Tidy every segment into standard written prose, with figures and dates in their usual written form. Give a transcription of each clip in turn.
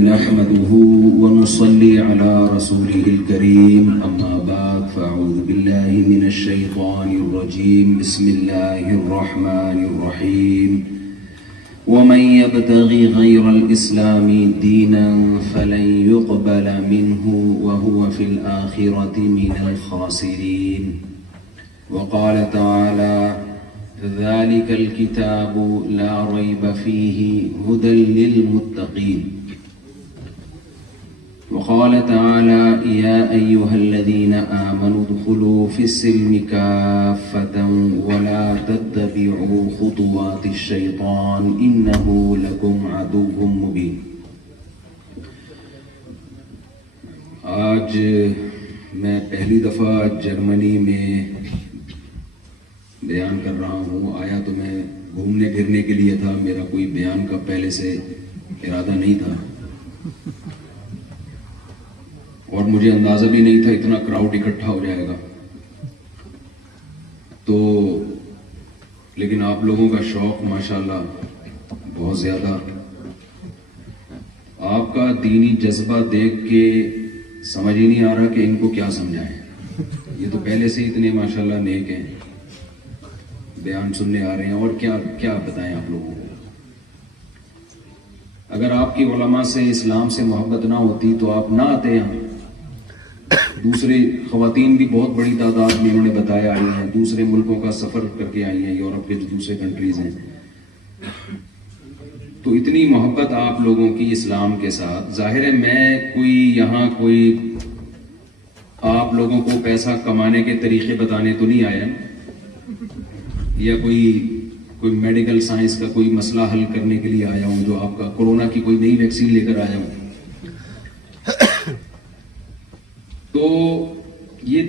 نحمده ونصلي على رسوله الكريم أما بعد فأعوذ بالله من الشيطان الرجيم بسم الله الرحمن الرحيم ومن يبتغي غير الإسلام دينا فلن يقبل منه وهو في الآخرة من الخاسرين وقال تعالى ذلك الكتاب لا ريب فيه هدى للمتقين وقال تعالى يا أيها الذين آمنوا ادخلوا في السلم كافة ولا تتبعوا خطوات الشيطان إنه لكم عدو مبين. آج میں پہلی دفعہ جرمنی میں بیان کر رہا ہوں. آیا تو میں گھومنے پھرنے کے لیے تھا, میرا کوئی بیان کا پہلے سے ارادہ نہیں تھا اور مجھے اندازہ بھی نہیں تھا اتنا کراؤڈ اکٹھا ہو جائے گا. تو لیکن آپ لوگوں کا شوق ماشاءاللہ بہت زیادہ, آپ کا دینی جذبہ دیکھ کے سمجھ ہی نہیں آ رہا کہ ان کو کیا سمجھائیں. یہ تو پہلے سے اتنے ماشاءاللہ نیک ہیں, بیان سننے آ رہے ہیں, اور کیا بتائیں آپ لوگوں کو. اگر آپ کی علماء سے اسلام سے محبت نہ ہوتی تو آپ نہ آتے یہاں. دوسرے خواتین بھی بہت بڑی تعداد میں انہوں نے بتایا آئی ہیں, دوسرے ملکوں کا سفر کر کے آئی ہیں, یورپ کے جو دوسرے کنٹریز ہیں. تو اتنی محبت آپ لوگوں کی اسلام کے ساتھ. ظاہر ہے میں یہاں کوئی آپ لوگوں کو پیسہ کمانے کے طریقے بتانے تو نہیں آیا, یا کوئی میڈیکل سائنس کا کوئی مسئلہ حل کرنے کے لیے آیا ہوں, جو آپ کا کورونا کی کوئی نئی ویکسین لے کر آیا ہوں. تو یہ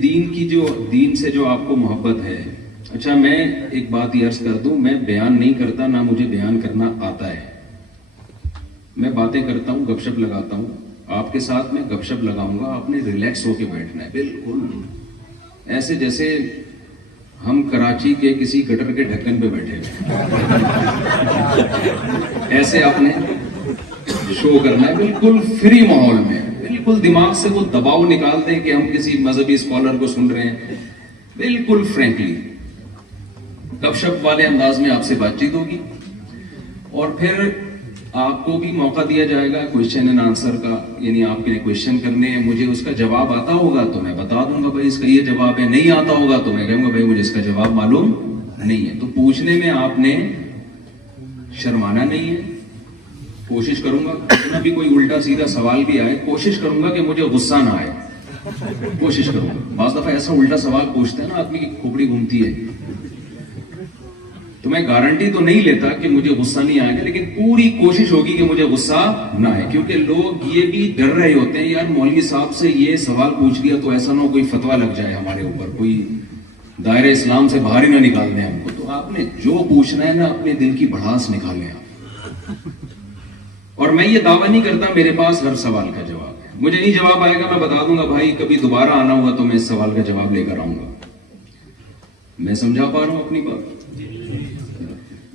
دین سے جو آپ کو محبت ہے. اچھا میں ایک بات یہ عرض کر دوں, میں بیان نہیں کرتا, نہ مجھے بیان کرنا آتا ہے. میں باتیں کرتا ہوں, گپ شپ لگاتا ہوں. آپ کے ساتھ میں گپ شپ لگاؤں گا, آپ نے ریلیکس ہو کے بیٹھنا ہے, بالکل ایسے جیسے ہم کراچی کے کسی گٹر کے ڈھکن پہ بیٹھے ہوئے. ایسے آپ نے شو کرنا ہے, بالکل فری ماحول میں, بالکل دماغ سے وہ دباؤ نکال دیں کہ ہم کسی مذہبی اسکالر کو سن رہے ہیں. بالکل فرینکلی گپ شپ والے انداز میں آپ سے بات چیت ہوگی, اور پھر آپ کو بھی موقع دیا جائے گا کوشچن اینڈ آنسر کا. یعنی آپ کے کوشچن کرنے ہیں, مجھے اس کا جواب آتا ہوگا تو میں بتا دوں گا بھائی اس کا یہ جواب ہے, نہیں آتا ہوگا تو میں کہوں گا بھائی مجھے اس کا جواب معلوم نہیں ہے. تو پوچھنے میں آپ نے شرمانا نہیں ہے. کوشش کروں گا کتنا بھی کوئی الٹا سیدھا سوال بھی آئے, کوشش کروں گا کہ مجھے غصہ نہ آئے, کوشش کروں گا. بعض دفعہ ایسا الٹا سوال پوچھتے ہیں نا آدمی کی کھوپڑی گھومتی ہے, تو میں گارنٹی تو نہیں لیتا کہ مجھے غصہ نہیں آئے گا, لیکن پوری کوشش ہوگی کہ مجھے غصہ نہ آئے. کیونکہ لوگ یہ بھی ڈر رہے ہوتے ہیں یار مولوی صاحب سے یہ سوال پوچھ لیا تو ایسا نہ ہو کوئی فتویٰ لگ جائے ہمارے اوپر, کوئی دائرہ اسلام سے باہر ہی نہ نکال دیں ہم کو. تو آپ نے جو پوچھنا ہے نا اپنے دل کی بھڑاس نکالیں آپ. اور میں یہ دعویٰ نہیں کرتا میرے پاس ہر سوال کا جواب ہے. مجھے نہیں جواب آئے گا میں بتا دوں گا بھائی کبھی دوبارہ آنا ہوا تو میں اس سوال کا جواب لے کر آؤں گا. میں سمجھا پا رہا ہوں اپنی بات.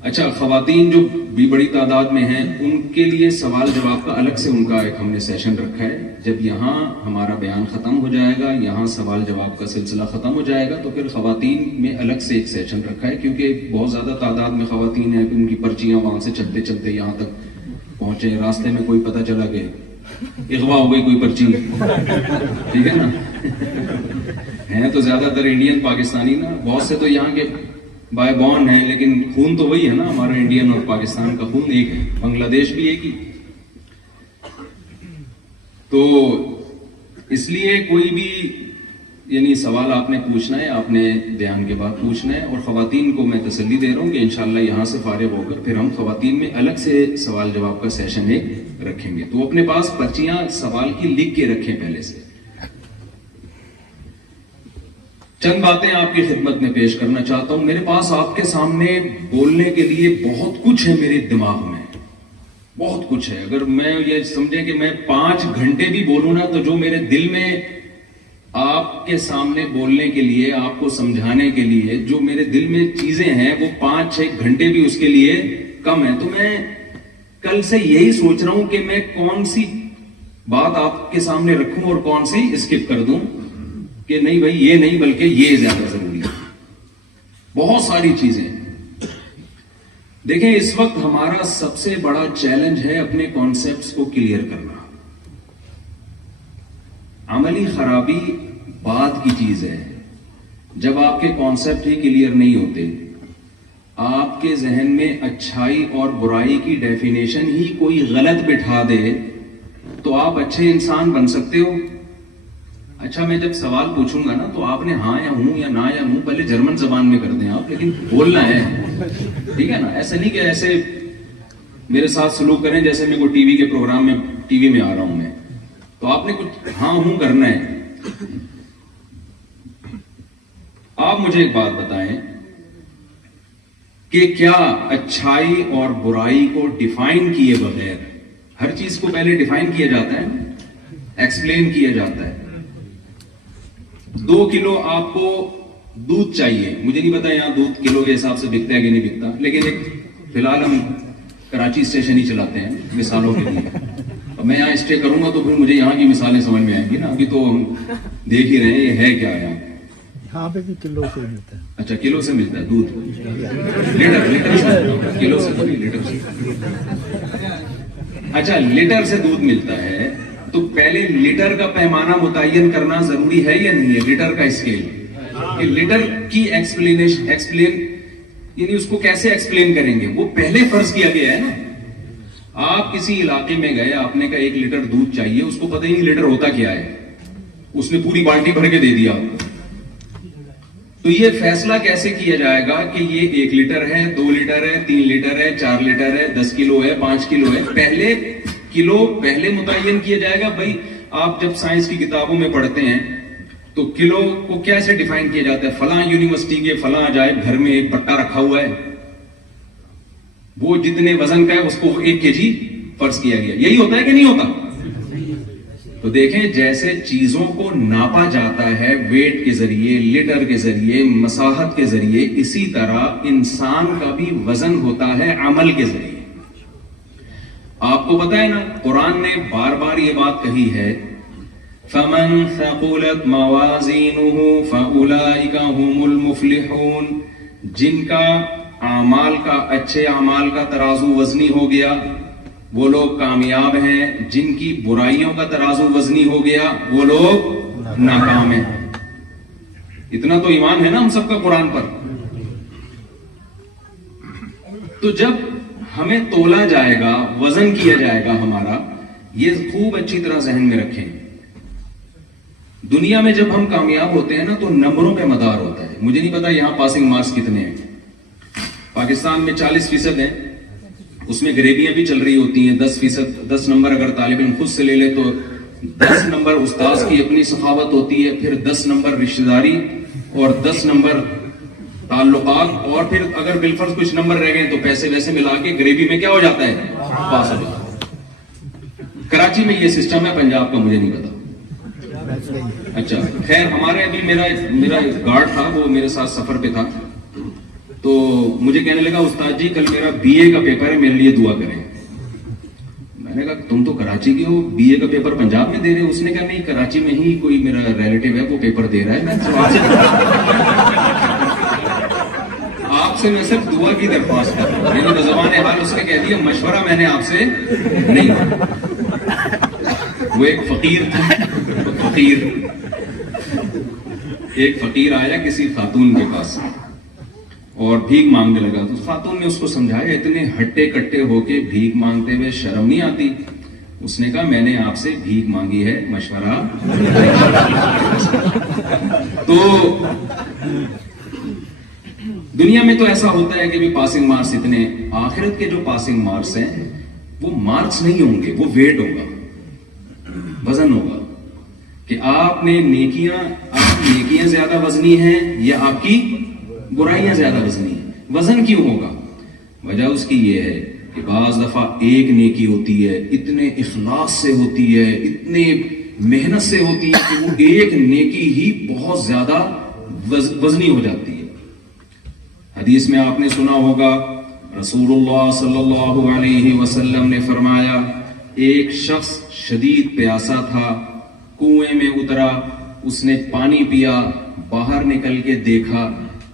اچھا, خواتین جو بھی بڑی تعداد میں ہیں ان کے لیے سوال جواب کا الگ سے ان کا ایک ہم نے سیشن رکھا ہے. جب یہاں ہمارا بیان ختم ہو جائے گا, یہاں سوال جواب کا سلسلہ ختم ہو جائے گا, تو پھر خواتین میں الگ سے ایک سیشن رکھا ہے. کیونکہ بہت زیادہ تعداد میں خواتین ہیں, ان کی پرچیاں وہاں سے چلتے چلتے یہاں تک پہنچے, راستے میں کوئی پتہ چلا کہ اغوا ہو گئی کوئی پرچی, ٹھیک ہے نا. ہیں تو زیادہ تر انڈین پاکستانی نا, بہت سے تو یہاں کے بائی بورن ہیں, لیکن خون تو وہی ہے نا, ہمارا انڈین اور پاکستان کا خون ایک ہے, بنگلہ دیش بھی ایک ہی. تو اس لیے کوئی بھی یعنی سوال آپ نے پوچھنا ہے, آپ نے بیان کے بعد پوچھنا ہے. اور خواتین کو میں تسلی دے رہا ہوں کہ انشاءاللہ یہاں سے فارغ ہو کر پھر ہم خواتین میں الگ سے سوال جواب کا سیشن ایک رکھیں گے. تو اپنے پاس پرچیاں سوال کی لکھ کے رکھیں پہلے سے. چند باتیں آپ کی خدمت میں پیش کرنا چاہتا ہوں. میرے پاس آپ کے سامنے بولنے کے لیے بہت کچھ ہے, میرے دماغ میں بہت کچھ ہے. اگر میں یہ سمجھیں کہ میں 5 گھنٹے بھی بولوں نا, تو جو میرے دل میں آپ کے سامنے بولنے کے لیے, آپ کو سمجھانے کے لیے جو میرے دل میں چیزیں ہیں وہ 5-6 گھنٹے بھی اس کے لیے کم ہیں. تو میں کل سے یہی سوچ رہا ہوں کہ میں کون سی بات آپ کے سامنے رکھوں اور کون سی اسکپ کر دوں, کہ نہیں بھائی یہ نہیں بلکہ یہ زیادہ ضروری ہے. بہت ساری چیزیں. دیکھیں اس وقت ہمارا سب سے بڑا چیلنج ہے اپنے کانسیپٹس کو کلیئر کرنا. عملی خرابی بات کی چیز ہے. جب آپ کے کانسیپٹ ہی کلیئر نہیں ہوتے, آپ کے ذہن میں اچھائی اور برائی کی ڈیفینیشن ہی کوئی غلط بٹھا دے, تو آپ اچھے انسان بن سکتے ہو. اچھا میں جب سوال پوچھوں گا نا تو آپ نے ہاں یا ہوں یا نہ یا منہ پہلے جرمن زبان میں کر دیں آپ, لیکن بولنا ہے, ٹھیک ہے نا. ایسا نہیں کہ ایسے میرے ساتھ سلوک کریں جیسے میں کوئی ٹی وی کے پروگرام میں ٹی وی میں آ رہا ہوں میں, تو آپ نے کچھ ہاں ہوں کرنا ہے. آپ مجھے ایک بات بتائیں کہ کیا اچھائی اور برائی کو ڈیفائن کیے بغیر, ہر چیز کو پہلے ڈیفائن کیا جاتا ہے, ایکسپلین کیا جاتا ہے. 2 کلو آپ کو دودھ چاہیے, مجھے نہیں پتا یہاں دودھ کلو کے حساب سے بکتا ہے کہ نہیں بکتا, لیکن ایک فی الحال ہم کراچی اسٹیشن ہی چلاتے ہیں مثالوں کے لیے. اب میں یہاں اسٹے کروں گا تو پھر مجھے یہاں کی مثالیں سمجھ میں آئیں گی نا. ابھی تو ہم دیکھ ہی رہے ہیں یہ ہے کیا یہاں پہ بھی کلو سے ملتا ہے. اچھا کلو سے ملتا ہے دودھ, لیٹر سے, کلو سے تھوڑی, لیٹر سے. اچھا لیٹر سے دودھ ملتا ہے تو پہلے لیٹر کا پیمانہ متعین کرنا ضروری ہے یا نہیں ہے, لیٹر کا اسکیل, کہ لیٹر کی ایکسپلین یعنی اس کو کیسے ایکسپلین کریں گے, وہ پہلے فرض کیا گیا ہے نا. آپ کسی علاقے میں گئے, آپ نے کہا 1 لیٹر دودھ چاہیے, اس کو پتہ ہی نہیں لیٹر ہوتا کیا ہے, اس نے پوری بالٹی بھر کے دے دیا. تو یہ فیصلہ کیسے کیا جائے گا کہ یہ 1 لیٹر ہے, 2 لیٹر ہے, 3 لیٹر ہے, 4 لیٹر ہے, 10 کلو ہے, 5 کلو ہے. پہلے کلو پہلے متعین کیا جائے گا. بھائی آپ جب سائنس کی کتابوں میں پڑھتے ہیں تو کلو کو کیسے ڈیفائن کیا جاتا ہے, فلاں یونیورسٹی کے فلاں عجائب گھر میں ایک پٹا رکھا ہوا ہے, وہ جتنے وزن کا ہے اس کو 1 kg فرض کیا گیا. یہی ہوتا ہے کہ نہیں ہوتا؟ تو دیکھیں جیسے چیزوں کو ناپا جاتا ہے ویٹ کے ذریعے, لیٹر کے ذریعے, مساحت کے ذریعے, اسی طرح انسان کا بھی وزن ہوتا ہے عمل کے ذریعے. آپ کو پتا ہے نا قرآن نے بار بار یہ بات کہی ہے, فَمَنْ ثَقُلَتْ مَوَازِينُهُ فَأُولَئِكَ هُمُ الْمُفْلِحُونَ, جن کا اعمال کا, اچھے اعمال کا ترازو وزنی ہو گیا وہ لوگ کامیاب ہیں, جن کی برائیوں کا ترازو وزنی ہو گیا وہ لوگ ناکام ہیں. اتنا تو ایمان ہے نا ہم سب کا قرآن پر. تو جب ہمیں تولا جائے گا, وزن کیا جائے گا ہمارا, یہ خوب اچھی طرح ذہن میں رکھیں. دنیا میں جب ہم کامیاب ہوتے ہیں نا تو نمبروں پہ مدار ہوتا ہے. مجھے نہیں پتا یہاں پاسنگ مارکس کتنے ہیں. پاکستان میں 40% ہیں, اس میں غریبیاں بھی چل رہی ہوتی ہیں. 10%, 10 نمبر اگر طالب علم خود سے لے لے تو 10 نمبر استاذ کی اپنی سخاوت ہوتی ہے, پھر 10 نمبر رشتہ داری اور 10 نمبر تعلقات, اور پھر اگر بالفرض کچھ نمبر رہ گئے تو پیسے ویسے ملا کے غریبی میں کیا ہو جاتا ہے, پاس ہو جاتا ہے. کراچی میں یہ سسٹم ہے, پنجاب کا مجھے نہیں پتا. اچھا خیر, ہمارے ابھی میرا گارڈ تھا, وہ میرے ساتھ سفر پہ تھا, تو مجھے کہنے لگا استاد جی کل میرا BA کا پیپر ہے, میرے لیے دعا کریں. میں نے کہا تم تو کراچی کے ہو, BA کا پیپر پنجاب میں دے رہے ہو. اس نے کہا نہیں, کراچی میں ہی کوئی میرا ریلیٹیو ہے وہ پیپر دے رہا ہے, آپ سے میں صرف دعا کی درخواست کر رہا ہوں. میں نے بزبان حال اس نے کہہ دیا مشورہ میں نے آپ سے نہیں. وہ ایک فقیر تھا, ایک فقیر آیا کسی خاتون کے پاس اور بھیک مانگنے لگا. تو خاتون نے اس کو سمجھایا, اتنے ہٹے کٹے ہو کے بھیک مانگتے ہوئے شرم نہیں آتی؟ اس نے کہا میں نے آپ سے بھیک مانگی ہے, مشورہ. تو دنیا میں تو ایسا ہوتا ہے کہ بھی پاسنگ مارکس اتنے, آخرت کے جو پاسنگ مارکس ہیں وہ مارکس نہیں ہوں گے, وہ ویٹ ہوگا, وزن ہوگا, کہ آپ نے نیکیاں زیادہ وزنی ہیں یا آپ کی برائیاں زیادہ وزنی ہیں. وزن کیوں ہوگا؟ وجہ اس کی یہ ہے کہ بعض دفعہ ایک نیکی ہوتی ہے, اتنے اخلاص سے ہوتی ہے, اتنے محنت سے ہوتی ہے کہ وہ ایک نیکی ہی بہت زیادہ وزنی ہو جاتی ہے. حدیث میں آپ نے سنا ہوگا رسول اللہ صلی اللہ علیہ وسلم نے فرمایا ایک شخص شدید پیاسا تھا، کنویں میں اترا، اس نے پانی پیا، باہر نکل کے دیکھا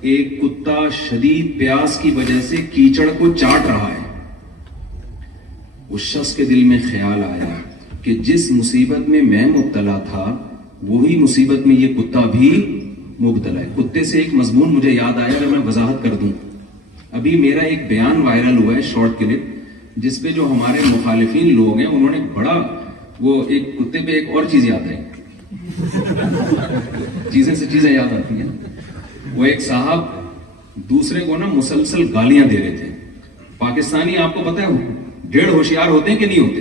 ایک کتا شدید پیاس کی وجہ سے کیچڑ کو چاٹ رہا ہے۔ اس شخص کے دل میں خیال آیا کہ جس مصیبت میں میں مبتلا تھا وہی مصیبت میں یہ کتا بھی مبتلا ہے۔ کتے سے ایک مضمون مجھے یاد آیا، اگر میں وضاحت کر دوں۔ ابھی میرا ایک بیان وائرل ہوا ہے، شارٹ کلپ، جس پہ جو ہمارے مخالفین لوگ ہیں انہوں نے بڑا وہ ایک کتے پہ ایک اور چیز یاد ہے، چیزیں سے چیزیں یاد آتی ہیں۔ وہ ایک صاحب دوسرے کو نا مسلسل گالیاں دے رہے تھے۔ پاکستانی آپ کو پتہ ہے ڈیڑھ ہوشیار ہوتے ہیں کہ نہیں ہوتے؟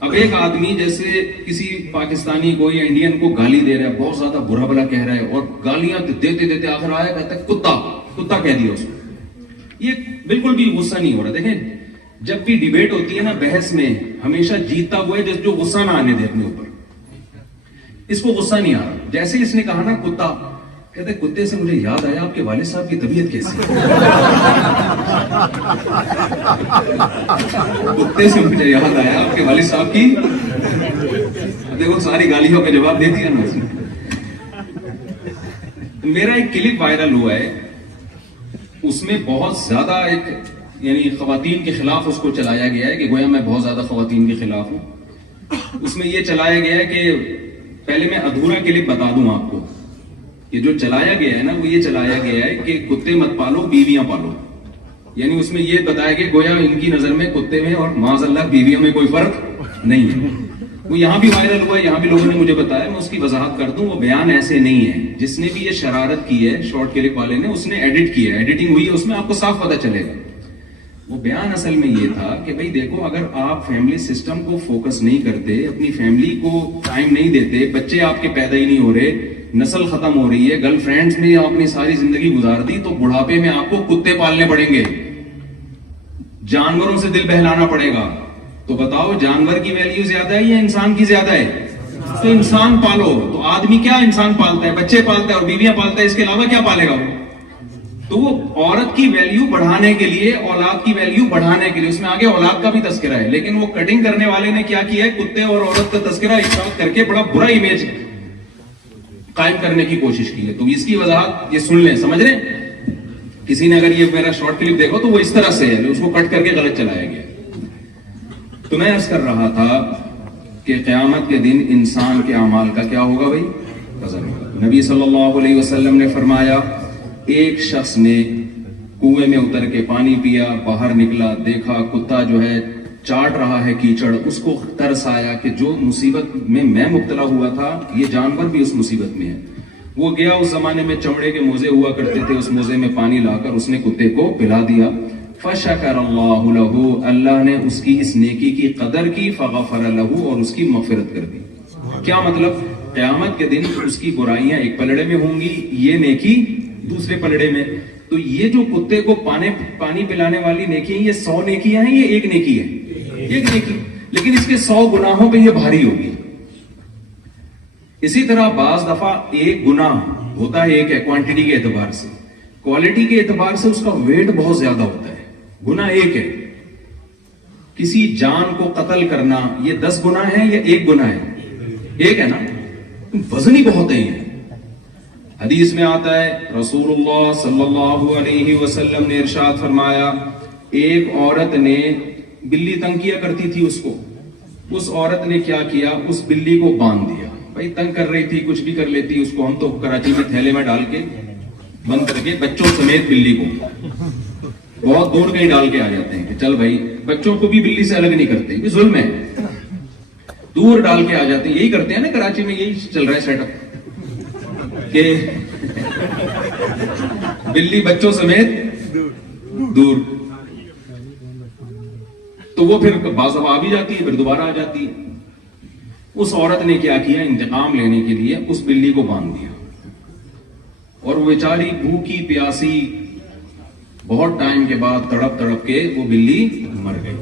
اب ایک آدمی جیسے کسی پاکستانی کو یا انڈین کو گالی دے رہا ہے، بہت زیادہ برا بھلا کہہ رہا ہے اور گالیاں دیتے دیتے آخر آیا کہتا ہے کتا کتا کہہ دیا اس کو۔ یہ بالکل بھی غصہ نہیں ہو رہا۔ دیکھیں جب بھی ڈیبیٹ ہوتی ہے نا، بحث میں ہمیشہ جیتتا ہوا ہے جو غصہ نہ آنے دے اپنے اوپر۔ اس کو غصہ نہیں آ رہا۔ جیسے اس نے کہا نا کتا، کہتے کتے سے مجھے یاد آیا آپ کے والد صاحب کی طبیعت کیسی ہے؟ کتے سے مجھے یاد آیا آپ کے والد صاحب کی، دیکھو ساری گالیوں کا جواب دے دیا نا اس نے۔ میرا ایک کلپ وائرل ہوا ہے، اس میں بہت زیادہ ایک یعنی خواتین کے خلاف اس کو چلایا گیا ہے کہ گویا میں بہت زیادہ خواتین کے خلاف ہوں۔ اس میں یہ چلایا گیا ہے کہ پہلے میں ادھورا کلپ بتا دوں آپ کو کہ جو چلایا گیا ہے نا وہ یہ چلایا گیا ہے کہ کتے مت پالو بیویاں پالو، یعنی اس میں یہ بتایا کہ گویا ان کی نظر میں کتے میں اور معاذ اللہ بیویوں میں کوئی فرق نہیں ہے۔ وہ یہاں بھی وائرل ہوا ہے، یہاں بھی لوگوں نے مجھے بتایا، میں اس کی وضاحت کر دوں۔ وہ بیان ایسے نہیں ہے، جس نے بھی یہ شرارت کی ہے شارٹ کلپ والے نے، اس نے ایڈٹ کیا ہے، ایڈیٹنگ ہوئی ہے، اس میں آپ کو صاف پتہ چلے گا۔ وہ بیان اصل میں یہ تھا کہ بھئی دیکھو اگر آپ فیملی سسٹم کو فوکس نہیں کرتے، اپنی فیملی کو ٹائم نہیں دیتے، بچے آپ کے پیدا ہی نہیں ہو رہے، نسل ختم ہو رہی ہے، گرل فرینڈز میں آپ نے ساری زندگی گزار دی، تو بڑھاپے میں آپ کو کتے پالنے پڑیں گے، جانوروں سے دل بہلانا پڑے گا۔ تو بتاؤ جانور کی ویلیو زیادہ ہے یا انسان کی زیادہ ہے؟ تو انسان پالو۔ تو آدمی کیا انسان پالتا ہے، بچے پالتا ہے اور بیویاں پالتا ہے، اس کے علاوہ کیا پالے گا وہ؟ تو وہ عورت کی ویلیو بڑھانے کے لیے، اولاد کی ویلیو بڑھانے کے لیے، اس میں آگے اولاد کا بھی تذکرہ ہے، لیکن وہ کٹنگ کرنے والے نے کیا کیا ہے، کتے اور عورت کا تذکرہ ایک ساتھ کر کے بڑا برا امیج قائم کرنے کی کوشش کی ہے۔ تو اس کی وضاحت یہ سن لیں، سمجھ رہے ہیں؟ کسی نے اگر یہ میرا شارٹ کلپ دیکھو تو وہ اس طرح سے ہے، اس کو کٹ کر کے غلط چلایا گیا۔ تو میں عرض کر رہا تھا کہ قیامت کے دن انسان کے اعمال کا کیا ہوگا بھائی؟ وزن ہوگا۔ نبی صلی اللہ علیہ وسلم نے فرمایا ایک شخص نے کنویں میں اتر کے پانی پیا، باہر نکلا، دیکھا کتا جو ہے چاٹ رہا ہے کیچڑ، اس کو ترس آیا کہ جو مصیبت میں مبتلا ہوا تھا یہ جانور بھی اس مصیبت میں ہے۔ وہ گیا، اس زمانے میں چمڑے کے موزے ہوا کرتے تھے، اس موزے میں پانی لا کر اس نے کتے کو پلا دیا۔ فشکر اللہ لہ، اللہ نے اس کی اس نیکی کی قدر کی، فغفر لہ، اور اس کی مغفرت کر دی۔ کیا مطلب؟ قیامت کے دن اس کی برائیاں ایک پلڑے میں ہوں گی، یہ نیکی دوسرے پلڑے میں۔ تو یہ جو کتے کو پانی پلانے والی نیکی ہے، یہ 100 نیکیاں ہیں، یہ ایک نیکی ہے، ایک نیکی، لیکن اس کے 100 گناہوں پہ یہ بھاری ہوگی۔ اسی طرح بعض دفعہ ایک گناہ ہوتا ہے ایک ہے کوانٹٹی کے اعتبار سے، کوالٹی کے اعتبار سے اس کا ویٹ بہت زیادہ ہوتا ہے۔ گناہ ایک ہے، کسی جان کو قتل کرنا، یہ 10 گناہ ہے یا ایک گناہ ہے؟ ایک ہے نا، وزن ہی بہت ہے یہ۔ حدیث میں آتا ہے رسول اللہ صلی اللہ علیہ وسلم نے ارشاد فرمایا ایک عورت نے بلی تنگ کیا کرتی تھی اس کو، اس عورت نے کیا کیا، اس بلی کو باندھ دیا۔ بھائی تنگ کر رہی تھی، کچھ بھی کر لیتی اس کو، ہم تو کراچی میں تھیلے میں ڈال کے بند کر کے بچوں سمیت بلی کو بہت دور کہیں ڈال کے آ جاتے ہیں کہ چل بھائی، بچوں کو بھی بلی سے الگ نہیں کرتے، یہ ظلم ہے، دور ڈال کے آ جاتے ہیں۔ یہی کرتے ہیں نا کراچی میں، یہی چل رہا ہے سیٹ اپ کہ بلی بچوں سمیت دور، تو وہ پھر بعض دفعہ آ بھی جاتی ہے، پھر دوبارہ آ جاتی ہے۔ اس عورت نے کیا کیا، انتقام لینے کے لیے اس بلی کو باندھ دیا، اور وہ بیچاری بھوکی پیاسی بہت ٹائم کے بعد تڑپ تڑپ کے وہ بلی مر گئی۔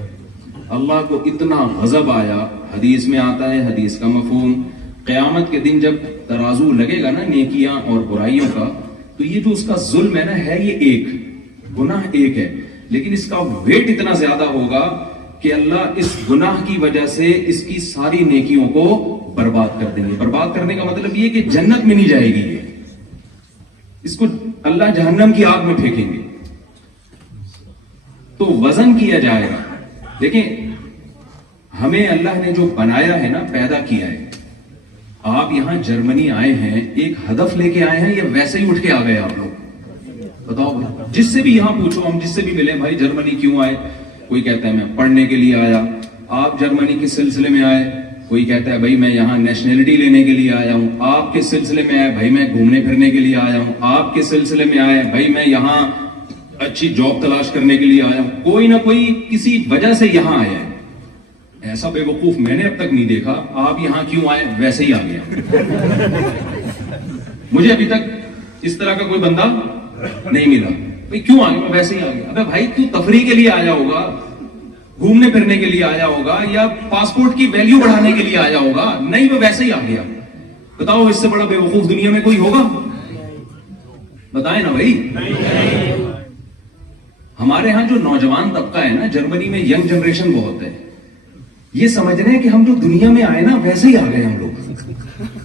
اللہ کو اتنا غضب آیا، حدیث میں آتا ہے، حدیث کا مفہوم، قیامت کے دن جب ترازو لگے گا نا نیکیاں اور برائیوں کا، تو یہ جو اس کا ظلم ہے نا، ہے یہ ایک گناہ ایک ہے، لیکن اس کا ویٹ اتنا زیادہ ہوگا کہ اللہ اس گناہ کی وجہ سے اس کی ساری نیکیوں کو برباد کر دیں گے. برباد کرنے کا مطلب یہ کہ جنت میں نہیں جائے گی, یہ اس کو اللہ جہنم کی آگ میں پھینکیں گے. تو وزن کیا جائے گا. دیکھیں ہمیں اللہ نے جو بنایا ہے نا, پیدا کیا ہے, آپ یہاں جرمنی آئے ہیں ایک ہدف لے کے آئے ہیں یا ویسے ہی اٹھ کے آ گئے آپ لوگ؟ بتاؤ. جس سے بھی یہاں پوچھو, ہم جس سے بھی ملے, بھائی جرمنی کیوں آئے؟ کوئی کہتا ہے میں پڑھنے کے لیے آیا. آپ جرمنی کے سلسلے میں آئے. کوئی کہتا ہے بھائی میں یہاں نیشنلٹی لینے کے لیے آیا ہوں. آپ کے سلسلے میں آئے بھائی میں گھومنے پھرنے کے لیے آیا ہوں. آپ کے سلسلے میں آئے بھائی میں یہاں اچھی جاب تلاش کرنے کے لیے آیا ہوں. کوئی نہ کوئی کسی وجہ سے یہاں آیا ہے. ایسا بے وقوف میں نے اب تک نہیں دیکھا. آپ یہاں کیوں آئے ویسے ہی آ گیا. مجھے ابھی تک اس طرح کا کوئی بندہ نہیں ملا. بھائی کیوں آ گیا؟ ویسے ہی آ گیا. ابے بھائی تو تفریح کے لیے آیا ہوگا, گھومنے پھرنے کے لیے آیا ہوگا, یا پاسپورٹ کی ویلیو بڑھانے کے لیے آیا ہوگا. نہیں, وہ ویسے ہی آ گیا. بتاؤ اس سے بڑا بے وقوف دنیا میں کوئی ہوگا؟ بتائیں نا بھائی. ہمارے ہاں جو نوجوان طبقہ ہے نا, جرمنی میں ینگ جنریشن بہت ہے. یہ سمجھ رہے ہیں کہ ہم جو دنیا میں آئے نا ویسے ہی آ گئے ہم لوگ.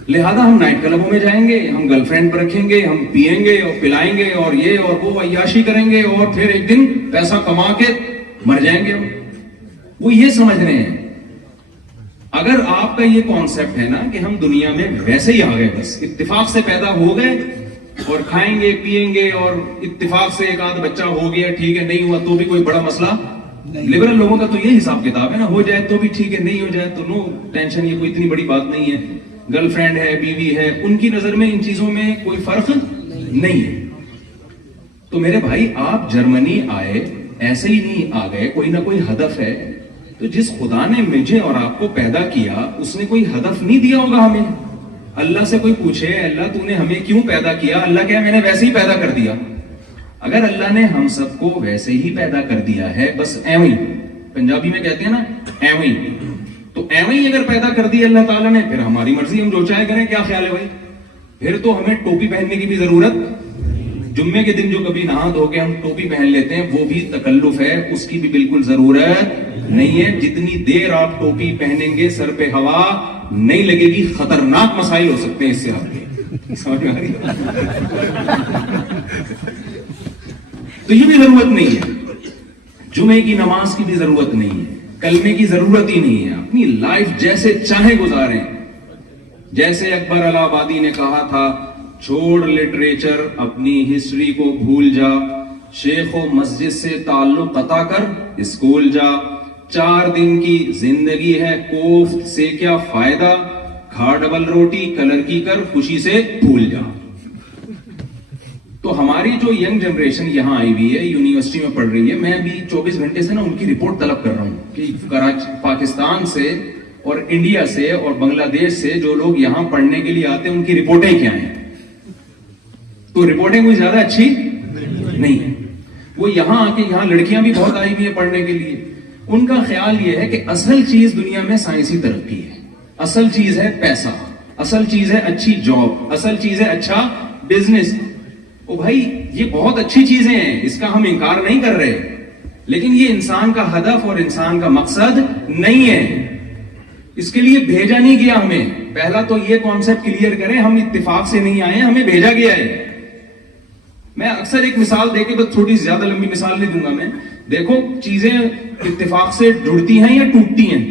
لہذا ہم نائٹ کلبوں میں جائیں گے, ہم گرل فرینڈ پر رکھیں گے, ہم پیئیں گے اور پلائیں گے اور یہ اور وہ عیاشی کریں گے, اور پھر ایک دن پیسہ کما کے مر جائیں گے. وہ یہ سمجھ رہے ہیں. اگر آپ کا یہ کانسیپٹ ہے نا کہ ہم دنیا میں ویسے ہی آ گئے, بس اتفاق سے پیدا ہو گئے اور کھائیں گے پیئیں گے, اور اتفاق سے ایک آدھ بچہ ہو گیا, ٹھیک ہے, نہیں ہوا تو بھی کوئی بڑا مسئلہ. لبرل لوگوں کا تو یہ حساب کتاب ہے نا, ہو جائے تو بھی ٹھیک ہے, نہیں ہو جائے تو نو ٹینشن, یہ کوئی اتنی بڑی بات نہیں ہے. گرل فرینڈ ہے, بیوی ہے, ان کی نظر میں ان چیزوں میں کوئی فرق نہیں ہے. تو میرے بھائی آپ جرمنی آئے ایسے ہی نہیں آ گئے, کوئی نہ کوئی ہدف ہے. تو جس خدا نے مجھے اور آپ کو پیدا کیا اس نے کوئی ہدف نہیں دیا ہوگا ہمیں. اللہ سے کوئی پوچھے اللہ تو نے ہمیں کیوں پیدا کیا؟ اللہ کہے میں نے ویسے ہی پیدا کر دیا. اگر اللہ نے ہم سب کو ویسے ہی پیدا کر دیا ہے, بس ایویں, پنجابی میں کہتے ہیں نا ایویں, تو ایویں اگر پیدا کر دی اللہ تعالیٰ نے, پھر ہماری مرضی, ہم جو چاہے کریں. کیا خیال ہے بھائی؟ پھر تو ہمیں ٹوپی پہننے کی بھی ضرورت, جمعے کے دن جو کبھی نہا دھو کے ہم ٹوپی پہن لیتے ہیں وہ بھی تکلف ہے, اس کی بھی بالکل ضرورت نہیں ہے. جتنی دیر آپ ٹوپی پہنیں گے سر پہ ہوا نہیں لگے گی, خطرناک مسائل ہو سکتے ہیں اس سے آپ. سمجھ میں آ رہی؟ تو یہ بھی ضرورت نہیں ہے. جمعے کی نماز کی بھی ضرورت نہیں ہے, کلمے کی ضرورت ہی نہیں ہے. اپنی لائف جیسے چاہیں گزاریں. جیسے اکبر الہ آبادی نے کہا تھا, چھوڑ لٹریچر, اپنی ہسٹری کو بھول جا, شیخ و مسجد سے تعلق قطع کر, اسکول جا, 4 دن کی زندگی ہے, کوفت سے کیا فائدہ, کھا ڈبل روٹی کلر کی کر, خوشی سے بھول جا. تو ہماری جو ینگ جنریشن یہاں آئی ہوئی ہے, یونیورسٹی میں پڑھ رہی ہے, میں ابھی 24 گھنٹے سے نا ان کی رپورٹ طلب کر رہا ہوں کہ پاکستان سے اور انڈیا سے اور بنگلہ دیش سے جو لوگ یہاں پڑھنے کے لیے آتے ہیں ان کی رپورٹیں کیا ہیں. تو رپورٹیں کوئی زیادہ اچھی نہیں ہے. وہ یہاں آ کے, یہاں لڑکیاں بھی بہت آئی ہوئی ہیں پڑھنے کے لیے, ان کا خیال یہ ہے کہ اصل چیز دنیا میں سائنسی ترقی ہے, اصل چیز ہے پیسہ, اصل چیز ہے اچھی جاب, اصل چیز ہے اچھا بزنس. او بھائی یہ بہت اچھی چیزیں ہیں, اس کا ہم انکار نہیں کر رہے, لیکن یہ انسان کا ہدف اور انسان کا مقصد نہیں ہے. اس کے لیے بھیجا نہیں گیا ہمیں. پہلا تو یہ کانسیپٹ کلیئر کریں, ہم اتفاق سے نہیں آئے, ہمیں بھیجا گیا ہے. میں اکثر ایک مثال دے کے, بس تھوڑی زیادہ لمبی مثال نہیں دوں گا میں. دیکھو چیزیں اتفاق سے جڑتی ہیں یا ٹوٹتی ہیں؟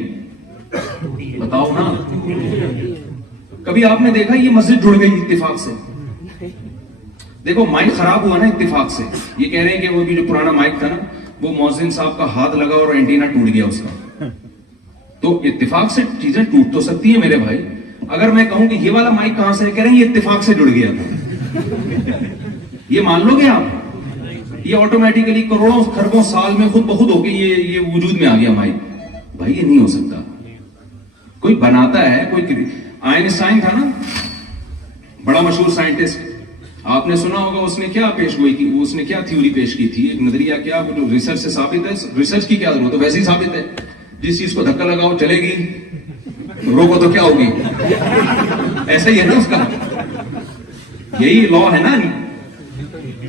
بتاؤ نا. کبھی آپ نے دیکھا یہ مسجد جڑ گئی اتفاق سے؟ دیکھو مائک خراب ہوا نا اتفاق سے, یہ کہہ رہے ہیں کہ وہ بھی جو پرانا مائک تھا نا, وہ مؤذن صاحب کا ہاتھ لگا اور اینٹینا ٹوٹ گیا اس کا. تو اتفاق سے چیزیں ٹوٹ تو سکتی ہیں میرے بھائی. اگر میں کہوں کہ یہ والا مائک کہاں سے ہے, کہہ رہے ہیں یہ اتفاق سے جڑ گیا تھا, یہ مان لو گے آپ؟ یہ آٹومیٹیکلی کروڑوں خربوں سال میں خود بخود ہو کے یہ وجود میں آ گیا مائک. بھائی یہ نہیں ہو سکتا. کوئی بناتا ہے, کوئی آئنسٹائن تھا نا, بڑا مشہور سائنٹسٹ, آپ نے سنا ہوگا اس نے کیا پیش گوئی کی, اس نے کیا تھیوری پیش کی تھی, ایک نظریہ, کیا وہ جو ریسرچ سے ثابت ہے, ریسرچ کی کیا ضرورت ہے, ویسے ہی ثابت ہے. جس چیز کو دھکا لگاؤ چلے گی, روکو تو کیا ہوگی, ایسا ہی ہے نا اس کا, یہی لا ہے نا.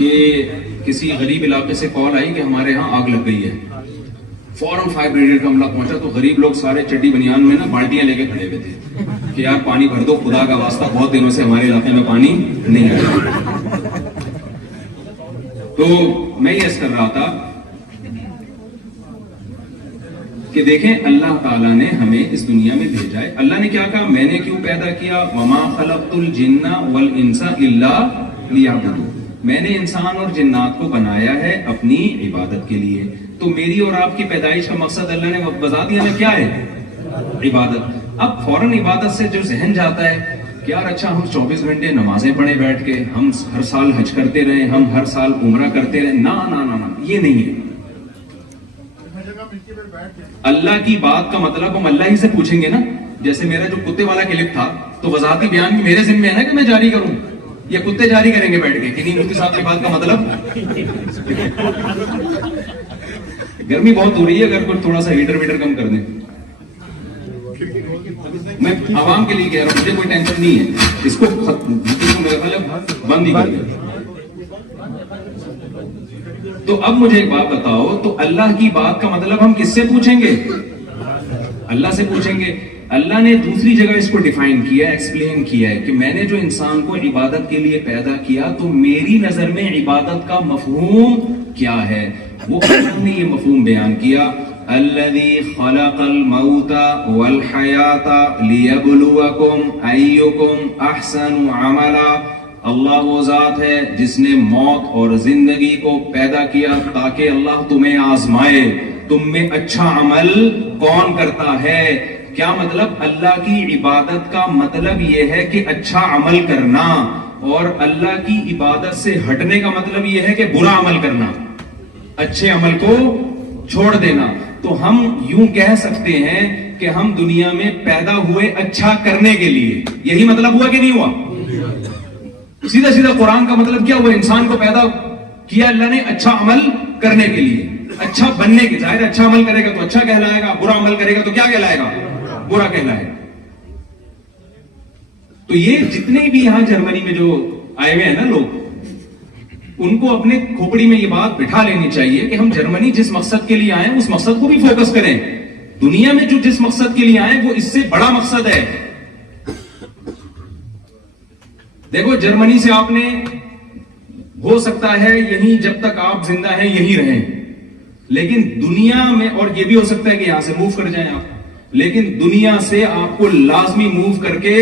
کہ کسی غریب علاقے سے کال آئی کہ ہمارے ہاں آگ لگ گئی ہے. فوراً فائر بریگیڈ کا عملہ پہنچا تو غریب لوگ سارے چڈی بنیان میں نا بالٹیاں لے کے کھڑے ہوئے تھے کہ یار پانی بھر دو, خدا کا واسطہ بہت دنوں سے ہمارے علاقے میں پانی نہیں آیا. تو میں یہ عرض کر رہا تھا کہ دیکھیں اللہ تعالیٰ نے ہمیں اس دنیا میں بھیجا ہے. اللہ نے کیا کہا, میں نے کیوں پیدا کیا, وما خلقت الجن والانس الا لیعبدون, میں نے انسان اور جنات کو بنایا ہے اپنی عبادت کے لیے. تو میری اور آپ کی پیدائش کا مقصد اللہ نے بتا دیا نا کیا ہے, عبادت. اب فوراً عبادت سے جو ذہن جاتا ہے کہ یار اچھا ہم 24 گھنٹے نمازیں پڑھیں بیٹھ کے, ہم ہر سال حج کرتے رہیں, ہم ہر سال عمرہ کرتے رہیں, نا نا نا نا, یہ نہیں ہے. اللہ کی بات کا مطلب ہم اللہ ہی سے پوچھیں گے نا. جیسے میرا جو کتے والا کلپ تھا تو وضاحتی بیان بھی میرے ذمہ ہے نا کہ میں جاری کروں, یا کتے جاری کریں گے بیٹھ کے کہ نہیں مفتی صاحب کی بات کا مطلب. گرمی بہت ہو رہی ہے, اگر کوئی تھوڑا سا ہیٹر ویٹر کم کر دیں. میں عوام کے لیے کہہ رہا ہوں, مجھے کوئی ٹینشن نہیں ہے, اس کو بند ہی کر دیں. تو اب مجھے ایک بات بتاؤ, تو اللہ کی بات کا مطلب ہم کس سے پوچھیں گے, اللہ سے پوچھیں گے. اللہ نے دوسری جگہ اس کو ڈیفائن کیا, ایکسپلین کیا ہے کہ میں نے جو انسان کو عبادت کے لیے پیدا کیا تو میری نظر میں عبادت کا مفہوم کیا ہے. وہ اللہ نے یہ مفہوم بیان کیا, الذی خلق الموت والحیات لیبلوکم ایکم احسن عملا. اللہ وہ ذات ہے جس نے موت اور زندگی کو پیدا کیا تاکہ اللہ تمہیں آزمائے, تم میں اچھا عمل کون کرتا ہے. کیا مطلب, اللہ کی عبادت کا مطلب یہ ہے کہ اچھا عمل کرنا, اور اللہ کی عبادت سے ہٹنے کا مطلب یہ ہے کہ برا عمل کرنا, اچھے عمل کو چھوڑ دینا. تو ہم یوں کہہ سکتے ہیں کہ ہم دنیا میں پیدا ہوئے اچھا کرنے کے لیے. یہی مطلب ہوا کہ نہیں ہوا؟ سیدھا سیدھا قرآن کا مطلب کیا ہوا, انسان کو پیدا کیا اللہ نے اچھا عمل کرنے کے لیے, اچھا بننے کے. ظاہر اچھا عمل کرے گا تو اچھا کہلائے گا, برا عمل کرے گا تو کیا کہلائے گا, برا کہلائے گا. تو یہ جتنے بھی یہاں جرمنی میں جو آئے ہوئے ہیں نا لوگ, ان کو اپنے کھوپڑی میں یہ بات بٹھا لینی چاہیے کہ ہم جرمنی جس مقصد کے لیے آئے اس مقصد کو بھی فوکس کریں. دنیا میں جو جس مقصد کے لیے آئے وہ اس سے بڑا مقصد ہے. دیکھو جرمنی سے آپ نے ہو سکتا ہے یہیں جب تک آپ زندہ ہیں یہیں رہیں, لیکن دنیا میں, اور یہ بھی ہو سکتا ہے کہ یہاں سے موو کر جائیں آپ, لیکن دنیا سے آپ کو لازمی موو کر کے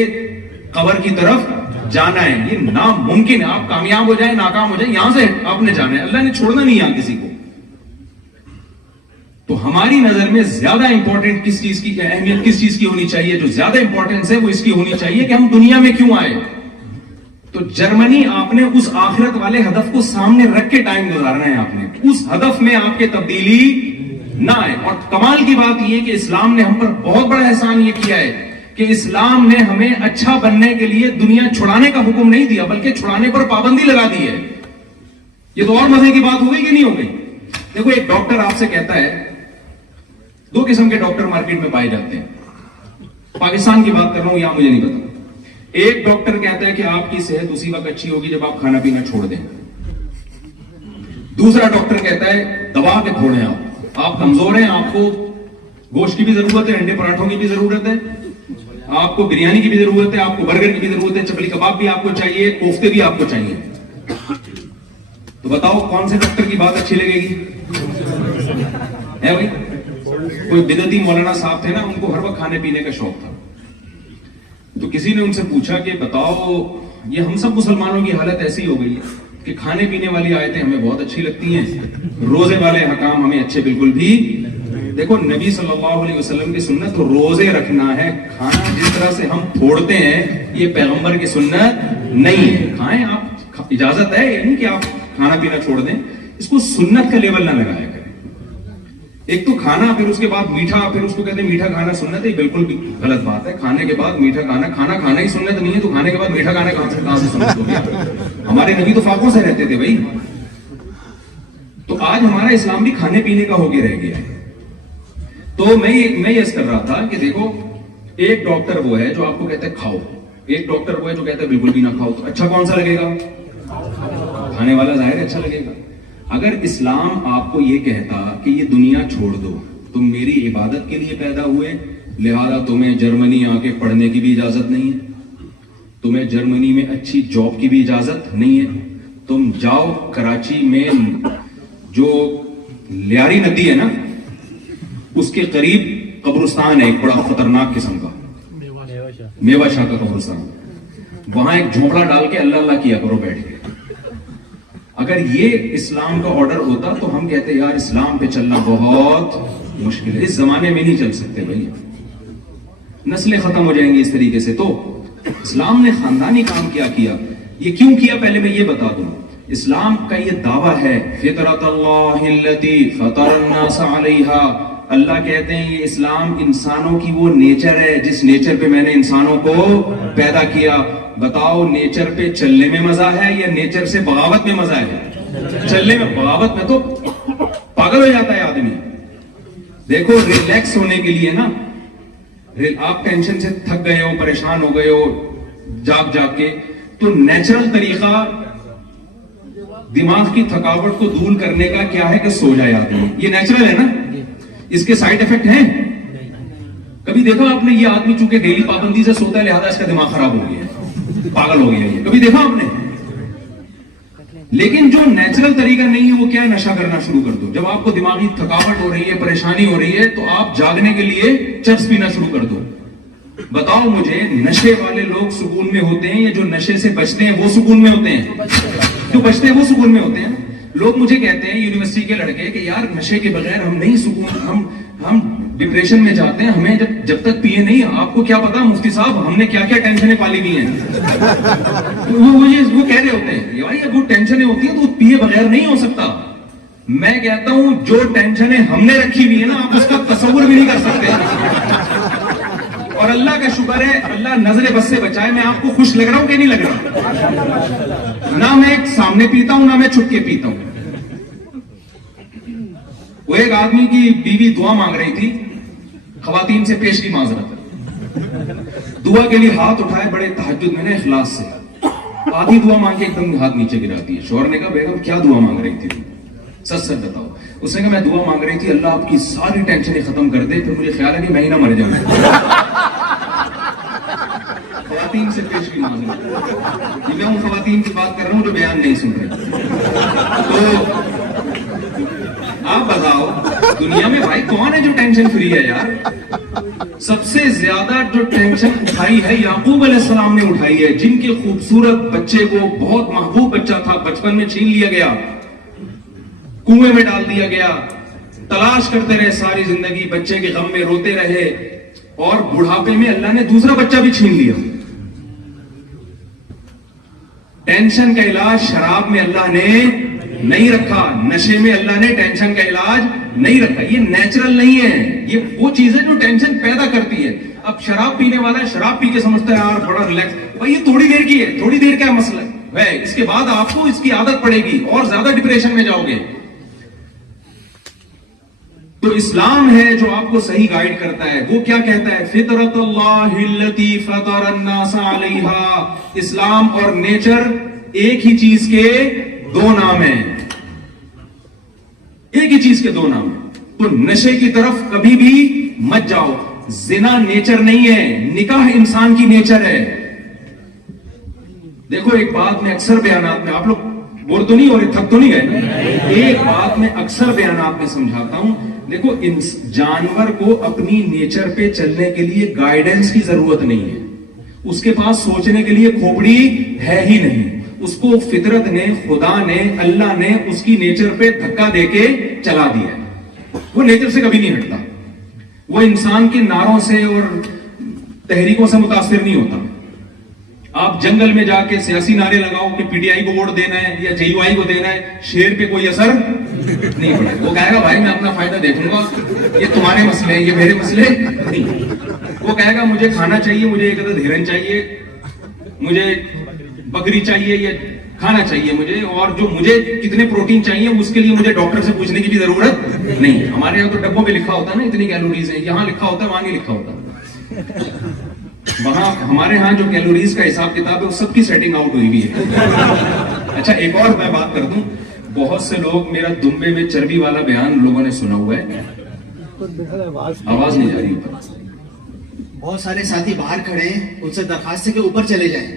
قبر کی طرف جانا ہے. یہ ناممکن ہے, آپ کامیاب ہو جائیں ناکام ہو جائیں, یہاں سے آپ نے جانا ہے. اللہ نے چھوڑنا نہیں یہاں کسی کو. تو ہماری نظر میں زیادہ امپورٹنٹ کس چیز کی اہمیت کس چیز کی ہونی چاہیے, جو زیادہ امپورٹنس ہے وہ اس کی ہونی چاہیے کہ ہم دنیا میں کیوں آئے. تو جرمنی آپ نے اس آخرت والے ہدف کو سامنے رکھ کے ٹائم گزارنا ہے. آپ نے اس ہدف میں آپ کے تبدیلی نہ آئے. اور کمال کی بات یہ کہ اسلام نے ہم پر بہت بڑا احسان یہ کیا ہے کہ اسلام نے ہمیں اچھا بننے کے لیے دنیا چھڑانے کا حکم نہیں دیا, بلکہ چھڑانے پر پابندی لگا دی ہے. یہ تو اور مزے کی بات ہو گئی کہ نہیں ہو گئی. دیکھو ایک ڈاکٹر آپ سے کہتا ہے, دو قسم کے ڈاکٹر مارکیٹ میں پائے جاتے ہیں, پاکستان کی بات کر رہا ہوں, یہاں مجھے نہیں پتا. ایک ڈاکٹر کہتا ہے کہ آپ کی صحت اسی وقت اچھی ہوگی جب آپ کھانا پینا چھوڑ دیں. دوسرا ڈاکٹر کہتا ہے دبا کے چھوڑیں, آپ کمزور ہیں, آپ کو گوشت کی بھی ضرورت ہے, انڈے پراٹھوں کی بھی ضرورت ہے, آپ کو بریانی کی بھی ضرورت ہے, آپ کو برگر کی بھی ضرورت ہے, چپلی کباب بھی آپ کو چاہیے, کوفتے بھی آپ کو چاہیے. تو بتاؤ کون سے ڈاکٹر کی بات اچھی لگے گی؟ ہے بھائی, کوئی بدعتی مولانا صاحب تھے نا, ان کو ہر وقت کھانے پینے کا شوق تھا. تو کسی نے ان سے پوچھا کہ بتاؤ, یہ ہم سب مسلمانوں کی حالت ایسی ہو گئی ہے کہ کھانے پینے والی آیتیں ہمیں بہت اچھی لگتی ہیں, روزے والے حکام ہمیں اچھے بالکل بھی. دیکھو نبی صلی اللہ علیہ وسلم کی سنت تو روزے رکھنا ہے, کھانا جس طرح سے ہم پھوڑتے ہیں یہ پیغمبر کی سنت نہیں ہے. کھائیں آپ, اجازت ہے, یہ نہیں کہ آپ کھانا پینا چھوڑ دیں. اس کو سنت کا لیول نہ لگایا کریں. ایک تو کھانا, پھر اس کے بعد میٹھا, پھر اس کو کہتے ہیں میٹھا کھانا سنت ہے, بالکل بھی غلط بات ہے. کھانے کے بعد میٹھا کھانا, کھانا کھانا ہی سنت نہیں ہے, تو کھانے کے بعد میٹھا کھانا کہاں سے سنت ہو گیا؟ ہمارے نبی تو فاقوں سے رہتے تھے بھائی. تو آج ہمارا اسلام بھی کھانے پینے کا ہو کے رہ گیا ہے. تو میں یہ کر رہا تھا کہ دیکھو ایک ڈاکٹر وہ ہے جو آپ کو کہتا ہے کھاؤ, ایک ڈاکٹر وہ ہے جو کہتا ہے بالکل بھی نہ کھاؤ. تو اچھا کون سا لگے گا؟ کھانے والا ظاہر اچھا لگے گا. اگر اسلام آپ کو یہ کہتا کہ یہ دنیا چھوڑ دو, تم میری عبادت کے لیے پیدا ہوئے, لہذا تمہیں جرمنی آ کے پڑھنے کی بھی اجازت نہیں ہے, تمہیں جرمنی میں اچھی جاب کی بھی اجازت نہیں ہے, تم جاؤ کراچی میں جو لیاری ندی ہے نا اس کے قریب قبرستان ہے ایک بڑا خطرناک قسم کا, میوا شاہ کا قبرستان, وہاں ایک جھونپڑا ڈال کے اللہ اللہ کیا کرو بیٹھ کے. اگر یہ اسلام کا آرڈر ہوتا تو ہم کہتے یار اسلام پہ چلنا بہت مشکل ہے, اس زمانے میں نہیں چل سکتے بھائی, نسلیں ختم ہو جائیں گی اس طریقے سے. تو اسلام نے خاندانی کام کیا کیا, یہ کیوں کیا پہلے میں یہ بتا دوں. اسلام کا یہ دعویٰ ہے فطرت اللہ التی فطر الناس علیہا, اللہ کہتے ہیں یہ اسلام انسانوں کی وہ نیچر ہے جس نیچر پہ میں نے انسانوں کو پیدا کیا. بتاؤ نیچر پہ چلنے میں مزہ ہے یا نیچر سے بغاوت میں مزہ ہے؟ چلنے میں, بغاوت میں تو پاگل ہو جاتا ہے آدمی. دیکھو ریلیکس ہونے کے لیے نا, آپ ٹینشن سے تھک گئے ہو, پریشان ہو گئے ہو جاگ جاگ کے, تو نیچرل طریقہ دماغ کی تھکاوٹ کو دور کرنے کا کیا ہے کہ سو جائے آدمی. یہ نیچرل ہے نا, اس کے سائیڈ ایفیکٹ ہیں؟ کبھی دیکھا آپ نے یہ آدمی چونکہ ڈیلی پابندی سے سوتا ہے لہذا اس کا دماغ خراب ہو گیا ہے, پاگل ہو گیا ہے, کبھی دیکھا آپ نے؟ لیکن جو نیچرل طریقہ نہیں ہے وہ کیا ہے, نشہ کرنا شروع کر دو. جب آپ کو دماغی تھکاوٹ ہو رہی ہے, پریشانی ہو رہی ہے, تو آپ جاگنے کے لیے چرس پینا شروع کر دو. بتاؤ مجھے نشے والے لوگ سکون میں ہوتے ہیں یا جو نشے سے بچتے ہیں وہ سکون میں ہوتے ہیں؟ جو بچتے ہیں وہ سکون میں ہوتے ہیں. لوگ مجھے کہتے ہیں یونیورسٹی کے لڑکے کہ یار نشے کے بغیر ہم نہیں سکون, ہم ڈپریشن میں جاتے ہیں, ہمیں جب تک پیے نہیں. آپ کو کیا پتا مفتی صاحب ہم نے کیا کیا ٹینشنیں پالی ہوئی ہیں. وہ کہہ رہے ہوتے ہیں بھائی وہ ٹینشنیں ہوتی ہیں تو پیے بغیر نہیں ہو سکتا. میں کہتا ہوں جو ٹینشنیں ہم نے رکھی ہوئی ہیں نا آپ اس کا تصور بھی نہیں کر سکتے. اور اللہ کا شکر ہے اللہ نظر بس سے بچائے. میں آپ کو خوش لگ رہا ہوں کہ نہیں لگ رہا؟ نہ میں سامنے پیتا ہوں نہ میں چھپ کے پیتا ہوں. وہ ایک آدمی کی بیوی دعا مانگ رہی تھی, خواتین سے پیش کی معذرت, دعا کے لیے ہاتھ اٹھائے بڑے تہجد میں نے اخلاص سے, آدھی دعا مانگ کے ایک دم ہاتھ نیچے گراتی ہے. شوہر نے کہا بیگم کیا دعا مانگ رہی تھی, سچ سچ بتاؤ. اس نے کہا میں دعا مانگ رہی تھی اللہ آپ کی ساری ٹینشنیں ختم کر دے, پھر مجھے خیال ہے کہ میں ہی نہ مر جاؤں. خواتین سے پیش کی معذرت, میں ان خواتین کی بات کر رہا ہوں جو بیان نہیں سن رہے. تو آپ بتاؤ دنیا میں بھائی کون ہے جو ٹینشن فری ہے یار؟ سب سے زیادہ جو ٹینشن اٹھائی ہے یعقوب علیہ السلام نے اٹھائی ہے, جن کے خوبصورت بچے کو, بہت محبوب بچہ تھا, بچپن میں چھین لیا گیا, کنویں میں ڈال دیا گیا, تلاش کرتے رہے ساری زندگی, بچے کے غم میں روتے رہے, اور بڑھاپے میں اللہ نے دوسرا بچہ بھی چھین لیا. ٹینشن کا علاج شراب میں اللہ نے نہیں رکھا, نشے میں اللہ نے ٹینشن کا علاج نہیں رکھا. یہ نیچرل نہیں ہے, یہ وہ چیز ہے جو ٹینشن پیدا کرتی ہے. اب شراب پینے والا شراب پی کے سمجھتا ہے یار بڑا ریلیکس, بھائی یہ تھوڑی دیر کی ہے, تھوڑی دیر کا مسئلہ ہے, اس کے بعد آپ کو اس کی عادت پڑے گی اور زیادہ ڈپریشن میں جاؤ گے. تو اسلام ہے جو آپ کو صحیح گائیڈ کرتا ہے. وہ کیا کہتا ہے, فطرت اللہ التی فطر الناس علیہا. اسلام اور نیچر ایک ہی چیز کے دو نام ہیں, ایک ہی چیز کے دو نام ہیں. تو نشے کی طرف کبھی بھی مت جاؤ. زنا نیچر نہیں ہے, نکاح انسان کی نیچر ہے. دیکھو ایک بات میں اکثر بیانات میں, آپ لوگ بور تو نہیں ہو رہے, تھک تو نہیں گئے, ایک بات میں اکثر بیانات میں سمجھاتا ہوں. دیکھو جانور کو اپنی نیچر پہ چلنے کے لیے گائیڈنس کی ضرورت نہیں ہے, اس کے پاس سوچنے کے لیے کھوپڑی ہے ہی نہیں. اس کو فطرت نے, خدا نے, اللہ نے اس کی نیچر پہ دھکا دے کے چلا دیا ہے. وہ نیچر سے کبھی نہیں ہٹتا, وہ انسان کے نعروں سے اور تحریکوں سے متاثر نہیں ہوتا. آپ جنگل میں جا کے سیاسی نعرے لگاؤ کہ پی ٹی آئی کو ووٹ دینا ہے یا جے یو آئی کو دینا ہے, شیر پہ کوئی اثر نہیں پڑے. وہ کہے گا بھائی میں اپنا فائدہ دیکھوں گا, یہ تمہارے مسئلے ہیں, یہ میرے مسئلے نہیں. وہ کہے گا مجھے کھانا چاہیے, مجھے ایک عدد ہرن چاہیے, مجھے بکری چاہیے یا کھانا چاہیے مجھے, اور جو مجھے کتنے پروٹین چاہیے اس کے لیے مجھے ڈاکٹر سے پوچھنے کی بھی ضرورت نہیں. ہمارے یہاں تو ڈبوں پہ لکھا ہوتا ہے نا اتنی کیلوریز ہیں, یہاں لکھا ہوتا ہے, وہاں نہیں لکھا ہوتا. وہاں ہمارے ہاں جو کیلوریز کا حساب کتاب ہے وہ سب کی سیٹنگ آؤٹ ہوئی بھی ہے. اچھا ایک اور میں بات کر دوں, بہت سے لوگ میرا دمبے میں چربی والا بیان لوگوں نے سنا ہوا ہے, آواز نہیں جا رہی اوپر. بہت سارے ساتھی باہر کھڑے ہیں, ان سے درخواست ہے کہ اوپر چلے جائیں,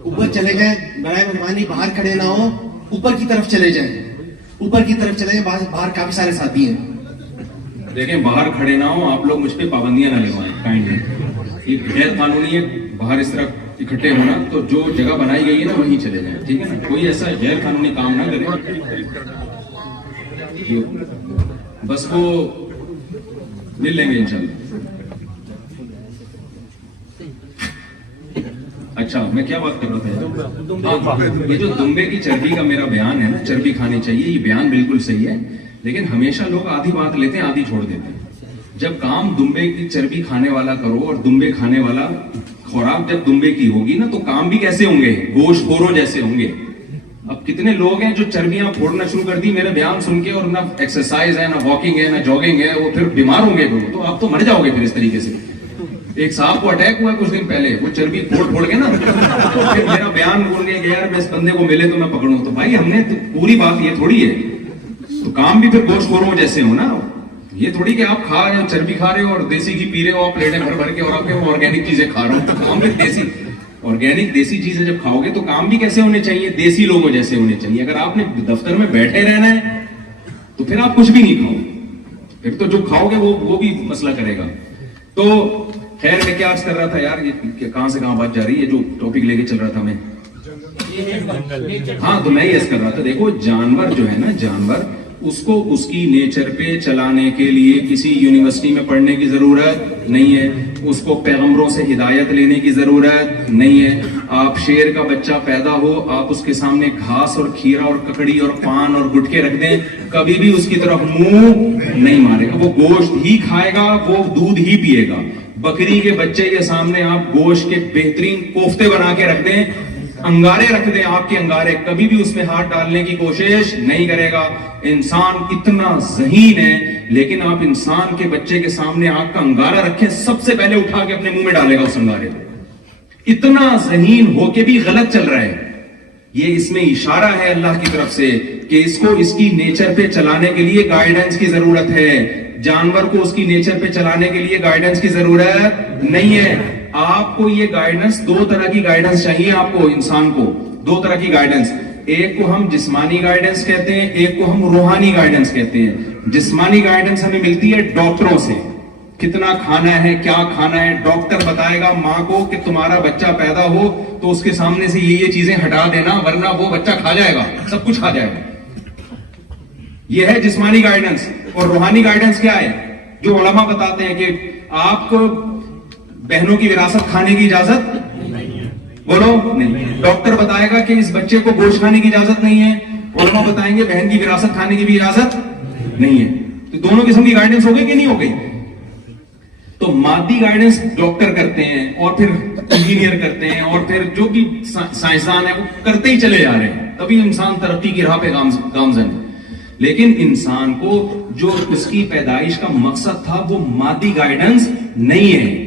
اوپر چلے جائیں, برائے مہربانی باہر کھڑے نہ ہو, اوپر کی طرف چلے جائیں, اوپر کی طرف چلے جائیں, باہر کافی سارے ساتھی ہیں. دیکھیں باہر کھڑے نہ ہوں, آپ لوگ مجھ پہ پابندیاں نہ لگوائیں کائنڈلی. یہ غیر قانونی ہے باہر اس طرح اکٹھے ہونا, تو جو جگہ بنائی گئی ہے نا وہیں چلے جائیں, ٹھیک ہے نا. کوئی ایسا غیر قانونی کام نہ کرے. بس وہ مل لیں گے انشاءاللہ. اچھا میں کیا بات کر رہا تھا, یہ جو دمبے کی چربی کا میرا بیان ہے نا, چربی کھانی چاہیے, یہ بیان بالکل صحیح ہے, لیکن ہمیشہ لوگ آدھی بات لیتے ہیں آدھی چھوڑ دیتے ہیں. جب کام دمبے کی چربی کھانے والا کرو اور دمبے کھانے والا خوراک جب دمبے کی ہوگی نا, تو کام بھی کیسے ہوں گے, گوشت خوروں جیسے ہوں گے. اب کتنے لوگ ہیں جو چربیاں پھوڑنا شروع کر دی میرے بیان سن کے, اور نہ ایکسرسائز ہے, نہ واکنگ ہے, نہ جاگنگ ہے, وہ پھر بیمار ہوں گے. تو آپ تو مر جاؤ گے پھر اس طریقے سے. ایک صاحب کو اٹیک ہوا کچھ دن پہلے, وہ چربی پھوڑ کے نا, پھر میرا بیان بول گیا کہ یار میں اس بندے کو ملے تو میں پکڑوں. تو بھائی ہم نے پوری بات یہ تھوڑی ہے, تو کام بھی پھر گوشت خوروں جیسے ہو نا. یہ تھوڑی کہ آپ کھا رہے ہو, چربی کھا رہے ہو اور دیسی گھی پی رہے ہو, آپ پلیٹیں بھر بھر کے, اور آپ آرگینک چیزیں کھا رہے ہو. تو کام بھی دیسی آرگینک دیسی چیزیں جب کھاؤ گے تو کام بھی کیسے ہونے چاہیے, دیسی لوگوں جیسے ہونے چاہیے. اگر آپ نے دفتر میں بیٹھے رہنا ہے تو پھر آپ کچھ بھی نہیں کھاؤ, پھر تو جو کھاؤ گے وہ بھی مسئلہ کرے گا. تو خیر میں کیا عرض کر رہا تھا یار, یہ کہاں سے کہاں بات جا رہی ہے, جو ٹاپک لے کے چل رہا تھا میں. ہاں تو میں یہ عرض کر رہا تھا, دیکھو جانور جو ہے نا, جانور اس کو اس کی نیچر پہ چلانے کے لیے کسی یونیورسٹی میں پڑھنے کی ضرورت نہیں ہے, اس کو پیغمبروں سے ہدایت لینے کی ضرورت نہیں ہے. آپ شیر کا بچہ پیدا ہو, آپ اس کے سامنے گھاس اور کھیرا اور ککڑی اور پان اور گٹکے رکھ دیں, کبھی بھی اس کی طرف منہ نہیں مارے گا. وہ گوشت ہی کھائے گا, وہ دودھ ہی پیے گا. بکری کے بچے کے سامنے آپ گوشت کے بہترین کوفتے بنا کے رکھ دیں, انگارے رکھ دیں, آپ کے انگارے, کبھی بھی اس میں ہاتھ ڈالنے کی کوشش نہیں کرے گا. انسان اتنا ذہین ہے, لیکن آپ انسان کے بچے کے سامنے آپ کا انگارہ رکھیں, سب سے پہلے اٹھا کے اپنے منہ میں ڈالے گا اس انگارے کو. اتنا ذہین ہو کے بھی غلط چل رہا ہے. یہ اس میں اشارہ ہے اللہ کی طرف سے کہ اس کو اس کی نیچر پہ چلانے کے لیے گائیڈنس کی ضرورت ہے. جانور کو اس کی نیچر پہ چلانے کے لیے گائیڈنس کی ضرورت نہیں ہے. آپ کو یہ گائیڈنس, دو طرح کی گائیڈنس چاہیے آپ کو, انسان کو دو طرح کی گائیڈنس. ایک کو ہم جسمانی گائیڈنس کہتے ہیں, ایک کو ہم روحانی گائیڈنس کہتے ہیں. جسمانی گائیڈنس ہمیں ملتی ہے ڈاکٹروں سے, کتنا کھانا ہے, کیا کھانا ہے. ڈاکٹر بتائے گا ماں کو کہ تمہارا بچہ پیدا ہو تو اس کے سامنے سے یہ چیزیں ہٹا دینا, ورنہ وہ بچہ کھا جائے گا, سب کچھ کھا جائے گا. یہ ہے جسمانی گائیڈنس. اور روحانی گائیڈنس کیا ہے, جو علماء بتاتے ہیں کہ آپ کو بہنوں کی وراثت کھانے کی اجازت بولو نہیں. ڈاکٹر بتائے گا کہ اس بچے کو گوشت کھانے کی اجازت نہیں ہے, علماء بتائیں گے بہن کی وراثت کھانے کی بھی اجازت نہیں ہے. تو دونوں قسم کی گائیڈنس ہو گئی کہ نہیں ہو گئی. تو مادی گائیڈنس ڈاکٹر کرتے ہیں, اور پھر انجینئر کرتے ہیں, اور پھر جو بھی سائنسدان ہے وہ کرتے ہی چلے جا رہے ہیں, تبھی انسان ترقی کی راہ پہ گامزن ہے. لیکن انسان کو جو اس کی پیدائش کا مقصد تھا وہ مادی گائیڈنس نہیں ہے.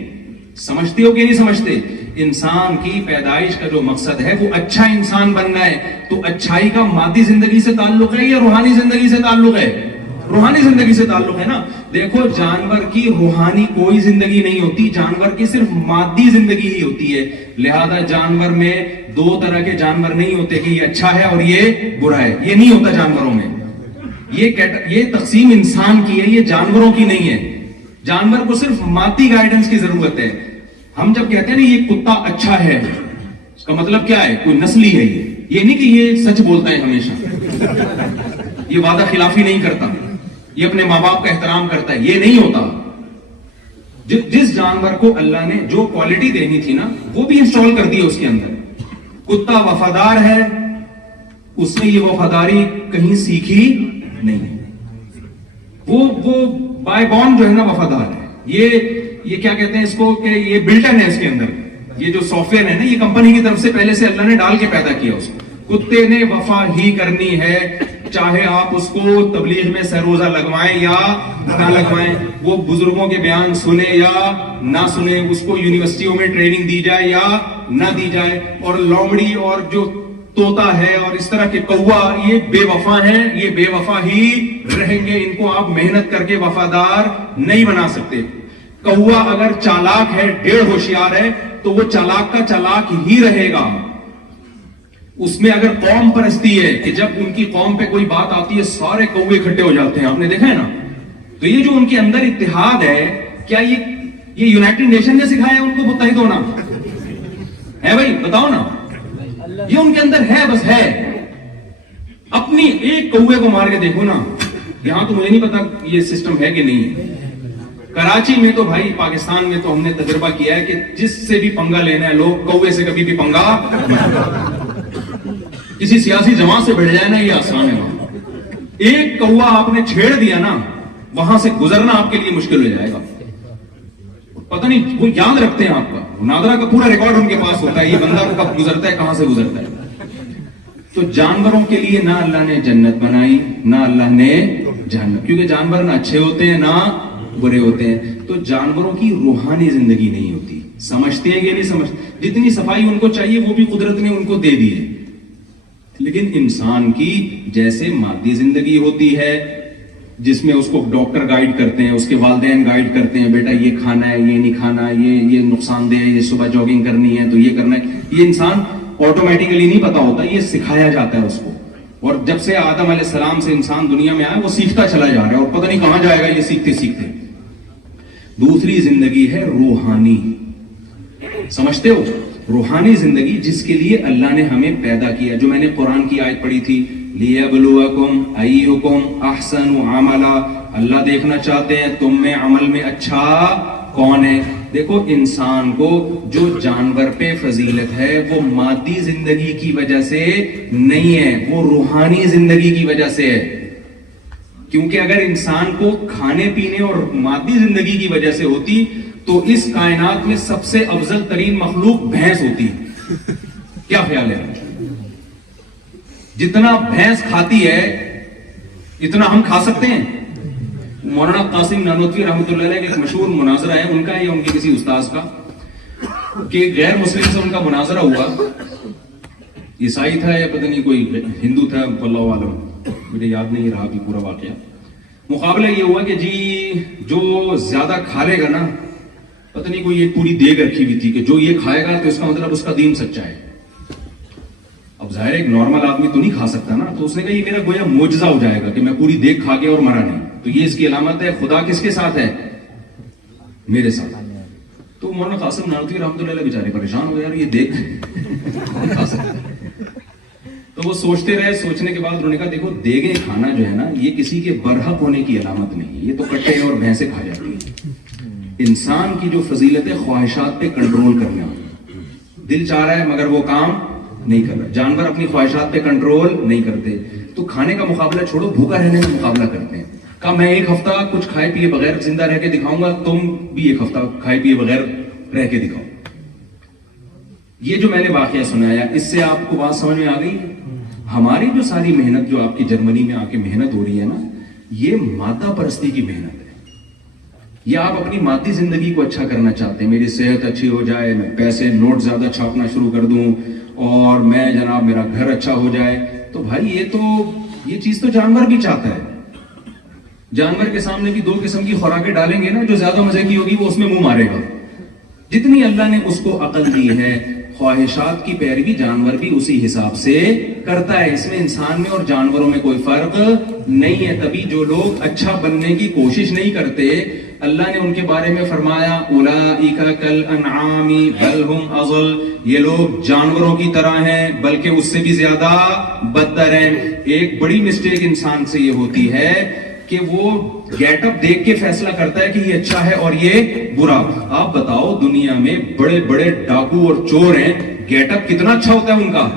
سمجھتے ہو کہ نہیں سمجھتے؟ انسان کی پیدائش کا جو مقصد ہے وہ اچھا انسان بننا ہے. تو اچھائی کا مادی زندگی سے تعلق ہے یا روحانی زندگی سے تعلق ہے؟ روحانی زندگی سے تعلق ہے نا. دیکھو جانور کی روحانی کوئی زندگی نہیں ہوتی, جانور کی صرف مادی زندگی ہی ہوتی ہے. لہذا جانور میں دو طرح کے جانور نہیں ہوتے کہ یہ اچھا ہے اور یہ برا ہے, یہ نہیں ہوتا جانوروں میں. یہ تقسیم انسان کی ہے, یہ جانوروں کی نہیں ہے. جانور کو صرف مادی گائیڈنس کی ضرورت ہے. ہم جب کہتے ہیں نا یہ کتا اچھا ہے, اس کا مطلب کیا ہے, کوئی نسلی ہے. یہ نہیں کہ یہ سچ بولتا ہے ہمیشہ, یہ وعدہ خلافی نہیں کرتا, یہ اپنے ماں باپ کا احترام کرتا ہے, یہ نہیں ہوتا. جس جانور کو اللہ نے جو کوالٹی دینی تھی نا وہ بھی انسٹال کر دی ہے اس کے اندر. کتا وفادار ہے, اس نے یہ وفاداری کہیں سیکھی نہیں, وہ بائی بورن جو ہے نا وفادار ہے. یہ کیا کہتے ہیں اس کو کہ یہ بلٹن ہے اس کے اندر, یہ جو سافٹ ویئر ہے نا یہ کمپنی کی طرف سے پہلے سے اللہ نے ڈال کے پیدا کیا اس کو. کتے نے وفا ہی کرنی ہے, چاہے آپ اس کو تبلیغ میں سروزہ لگوائیں یا نہ لگوائیں, وہ بزرگوں کے بیان سنیں یا نہ سنیں, اس کو یونیورسٹیوں میں ٹریننگ دی جائے یا نہ دی جائے, اور لومڑی اور جو طوطا ہے اور اس طرح کے کوا, یہ بے وفا ہیں, یہ بے وفا ہی رہیں گے, ان کو آپ محنت کر کے وفادار نہیں بنا سکتے. کوا اگر چالاک ہے, ڈیڑھ ہوشیار ہے, تو وہ چالاک کا چالاک ہی رہے گا. اس میں اگر قوم پرستی ہے کہ جب ان کی قوم پہ کوئی بات آتی ہے سارے کوے اکٹھے ہو جاتے ہیں, آپ نے دیکھا ہے نا, تو یہ جو ان کے اندر اتحاد ہے, کیا یہ یونائٹڈ نیشن نے سکھایا ان کو متحد ہونا ہے؟ بھائی بتاؤ نا, یہ ان کے اندر ہے, بس ہے. اپنی ایک کوے کو مار کے دیکھو نا, یہاں تو مجھے نہیں پتا یہ سسٹم ہے کہ نہیں ہے. کراچی میں تو بھائی, پاکستان میں تو ہم نے تجربہ کیا ہے کہ جس سے بھی پنگا لینا ہے, لوگ کوے سے کبھی بھی پنگا, کسی سیاسی جماعت سے بڑھ جائے نا, یہ آسان ہے. ایک کوا آپ نے چھیڑ دیا نا, وہاں سے گزرنا آپ کے لیے مشکل ہو جائے گا. پتہ نہیں وہ یاد رکھتے ہیں آپ کا, نادرا کا پورا ریکارڈ ان کے پاس ہوتا ہے, یہ بندہ کب گزرتا ہے, کہاں سے گزرتا ہے. تو جانوروں کے لیے نہ اللہ نے جنت بنائی, نہ اللہ نے جہنم, کیونکہ جانور نہ اچھے ہوتے ہیں نہ برے ہوتے ہیں. تو جانوروں کی روحانی زندگی نہیں ہوتی. سمجھتے ہیں کہ نہیں سمجھتے؟ جتنی صفائی ان کو چاہیے وہ بھی قدرت نے ان کو دے دی ہے. لیکن انسان کی جیسے مادی زندگی ہوتی ہے, جس میں اس کو ڈاکٹر گائیڈ کرتے ہیں, اس کے والدین گائیڈ کرتے ہیں, بیٹا یہ کھانا ہے, یہ نہیں کھانا, یہ نقصان دہ ہے, یہ صبح جاگنگ کرنی ہے تو یہ کرنا ہے. یہ انسان آٹومیٹیکلی نہیں پتا ہوتا, یہ سکھایا جاتا ہے اس کو. اور جب سے آدم علیہ السلام سے انسان دنیا میں آیا, وہ سیکھتا چلا جا رہا ہے, اور پتہ نہیں کہاں جائے گا یہ سیکھتے سیکھتے. دوسری زندگی ہے روحانی, سمجھتے ہو؟ روحانی زندگی جس کے لیے اللہ نے ہمیں پیدا کیا, جو میں نے قرآن کی آیت پڑھی تھی, لِيَبْلُوَكُمْ أَيُّكُمْ أَحْسَنُ عَمَلًا, اللہ دیکھنا چاہتے ہیں تم میں عمل میں اچھا کون ہے. دیکھو, انسان کو جو جانور پہ فضیلت ہے وہ مادی زندگی کی وجہ سے نہیں ہے, وہ روحانی زندگی کی وجہ سے ہے. کیونکہ اگر انسان کو کھانے پینے اور مادی زندگی کی وجہ سے ہوتی تو اس کائنات میں سب سے افضل ترین مخلوق بھینس ہوتی. کیا خیال ہے؟ جتنا بھینس کھاتی ہے اتنا ہم کھا سکتے ہیں. مولانا قاسم نانوتوی رحمۃ اللہ علیہ کا ایک مشہور مناظرہ ہے, ان کا یا ان کے کسی استاذ کا, کہ غیر مسلم سے ان کا مناظرہ ہوا. عیسائی تھا یا پتہ نہیں کوئی ہندو تھا, واللہ عالم, مجھے یاد نہیں رہا بھی پورا واقعہ. مقابلہ یہ ہوا کہ جی جو زیادہ کھا لے گا نا, پتہ نہیں کوئی ایک پوری دیگ رکھی ہوئی تھی کہ جو یہ کھائے گا تو اس کا مطلب اس کا دین سچا ہے. اب ظاہر ایک نارمل آدمی تو نہیں کھا سکتا نا, تو اس نے کہا یہ میرا گویا معجزہ ہو جائے گا کہ میں پوری دیگ کھا کے اور مرا نہیں, تو یہ اس کی علامت ہے خدا کس کے ساتھ ہے, میرے ساتھ. تو مولانا قاسم نانوتوی رحمۃ اللہ علیہ بیچارے پریشان ہو, یار یہ دیکھ کھا سکتا. تو وہ سوچتے رہے, سوچنے کے بعد انہوں نے کہا دیکھو, دیگیں کھانا جو ہے نا یہ کسی کے برحق ہونے کی علامت نہیں ہے, یہ تو کٹے اور بھینسیں کھا جاتی ہیں. انسان کی جو فضیلت ہے خواہشات پہ کنٹرول کرنا, دل چاہ رہا ہے مگر وہ کام نہیں کر رہا. جانور اپنی خواہشات پہ کنٹرول نہیں کرتے. تو کھانے کا مقابلہ چھوڑو, بھوکا رہنے میں مقابلہ کرتے ہیں. کہا میں ایک ہفتہ کچھ کھائے پیے بغیر زندہ رہ کے دکھاؤں گا, تم بھی ایک ہفتہ کھائے پیے بغیر رہ کے دکھاؤ. یہ جو میں نے واقعہ سنایا, اس سے آپ کو بات سمجھ میں آ گئی. ہماری جو ساری محنت جو آپ کی جرمنی میں آ کے محنت ہو رہی ہے نا, یہ مادہ پرستی کی محنت ہے. یہ آپ اپنی مادی زندگی کو اچھا کرنا چاہتے ہیں, میری صحت اچھی ہو جائے, میں پیسے نوٹ زیادہ چھاپنا شروع کر دوں, اور میں جناب میرا گھر اچھا ہو جائے. تو بھائی یہ چیز تو جانور بھی چاہتا ہے. جانور کے سامنے بھی دو قسم کی خوراکیں ڈالیں گے نا, جو زیادہ مزے کی ہوگی وہ اس میں منہ مارے گا. جتنی اللہ نے اس کو عقل دی ہے, خواہشات کی پیروی جانور بھی اسی حساب سے کرتا ہے. اس میں انسان میں اور جانوروں میں کوئی فرق نہیں ہے. تبھی جو لوگ اچھا بننے کی کوشش نہیں کرتے, اللہ نے ان کے بارے میں فرمایا اولئک کالانعام بل هم اضل, یہ لوگ جانوروں کی طرح ہیں بلکہ اس سے بھی زیادہ بدتر ہیں. ایک بڑی مسٹیک انسان سے یہ ہوتی ہے کہ وہ گیٹ اپ دیکھ کے فیصلہ کرتا ہے کہ یہ اچھا ہے اور یہ برا. آپ بتاؤ, دنیا میں بڑے بڑے ڈاکو اور چور ہیں, گیٹ اپ کتنا اچھا ہوتا ہے ان کا,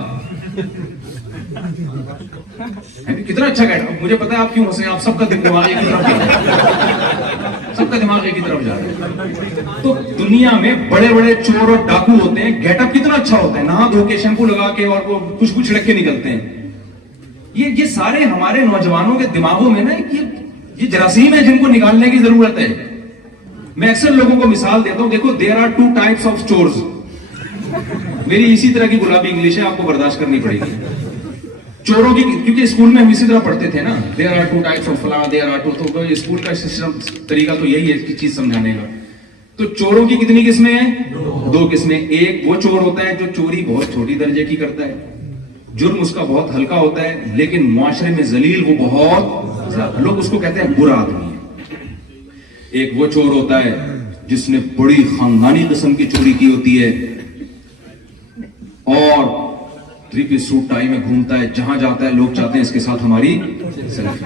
کتنا اچھا گیٹ اپ. مجھے پتا ہے آپ کیوں ہنسے, آپ سب کا دماغ ایک طرف جا رہا ہے, سب کا دماغ ایک ہی طرف جا رہا ہے. تو دنیا میں بڑے بڑے چور اور ڈاکو ہوتے ہیں, گیٹ اپ کتنا اچھا ہوتا ہے, نہا دھو کے شیمپو لگا کے اور وہ کچھ کچھ رکھ کے نکلتے ہیں. یہ سارے ہمارے نوجوانوں کے دماغوں میں نا یہ جراثیم ہے جن کو نکالنے کی ضرورت ہے. میں اکثر لوگوں کو مثال دیتا ہوں, دیکھو there are 2 types of chores. میری اسی طرح کی گلابی انگلش ہے, آپ کو برداشت کرنی پڑے گی. چوروں کی, کیونکہ اسکول میں ہم اسی طرح پڑھتے تھے نا, دیر آر 2 types of فلاں, دیر آر 2, تو اسکول کا سسٹم طریقہ تو یہی ہے چیز سمجھانے کا. تو چوروں کی کتنی قسمیں ہیں؟ 2 قسمیں. ایک وہ چور ہوتا ہے جو چوری بہت چھوٹی درجے کی کرتا ہے, جرم اس کا بہت ہلکا ہوتا ہے, لیکن معاشرے میں ذلیل وہ بہت زیادہ, لوگ اس کو کہتے ہیں برا آدمی ہے. ایک وہ چور ہوتا ہے جس نے بڑی خاندانی قسم کی چوری کی ہوتی ہے اور 3 piece سوٹ ٹائی میں گھومتا ہے, جہاں جاتا ہے لوگ چاہتے ہیں اس کے ساتھ ہماری سیلفی.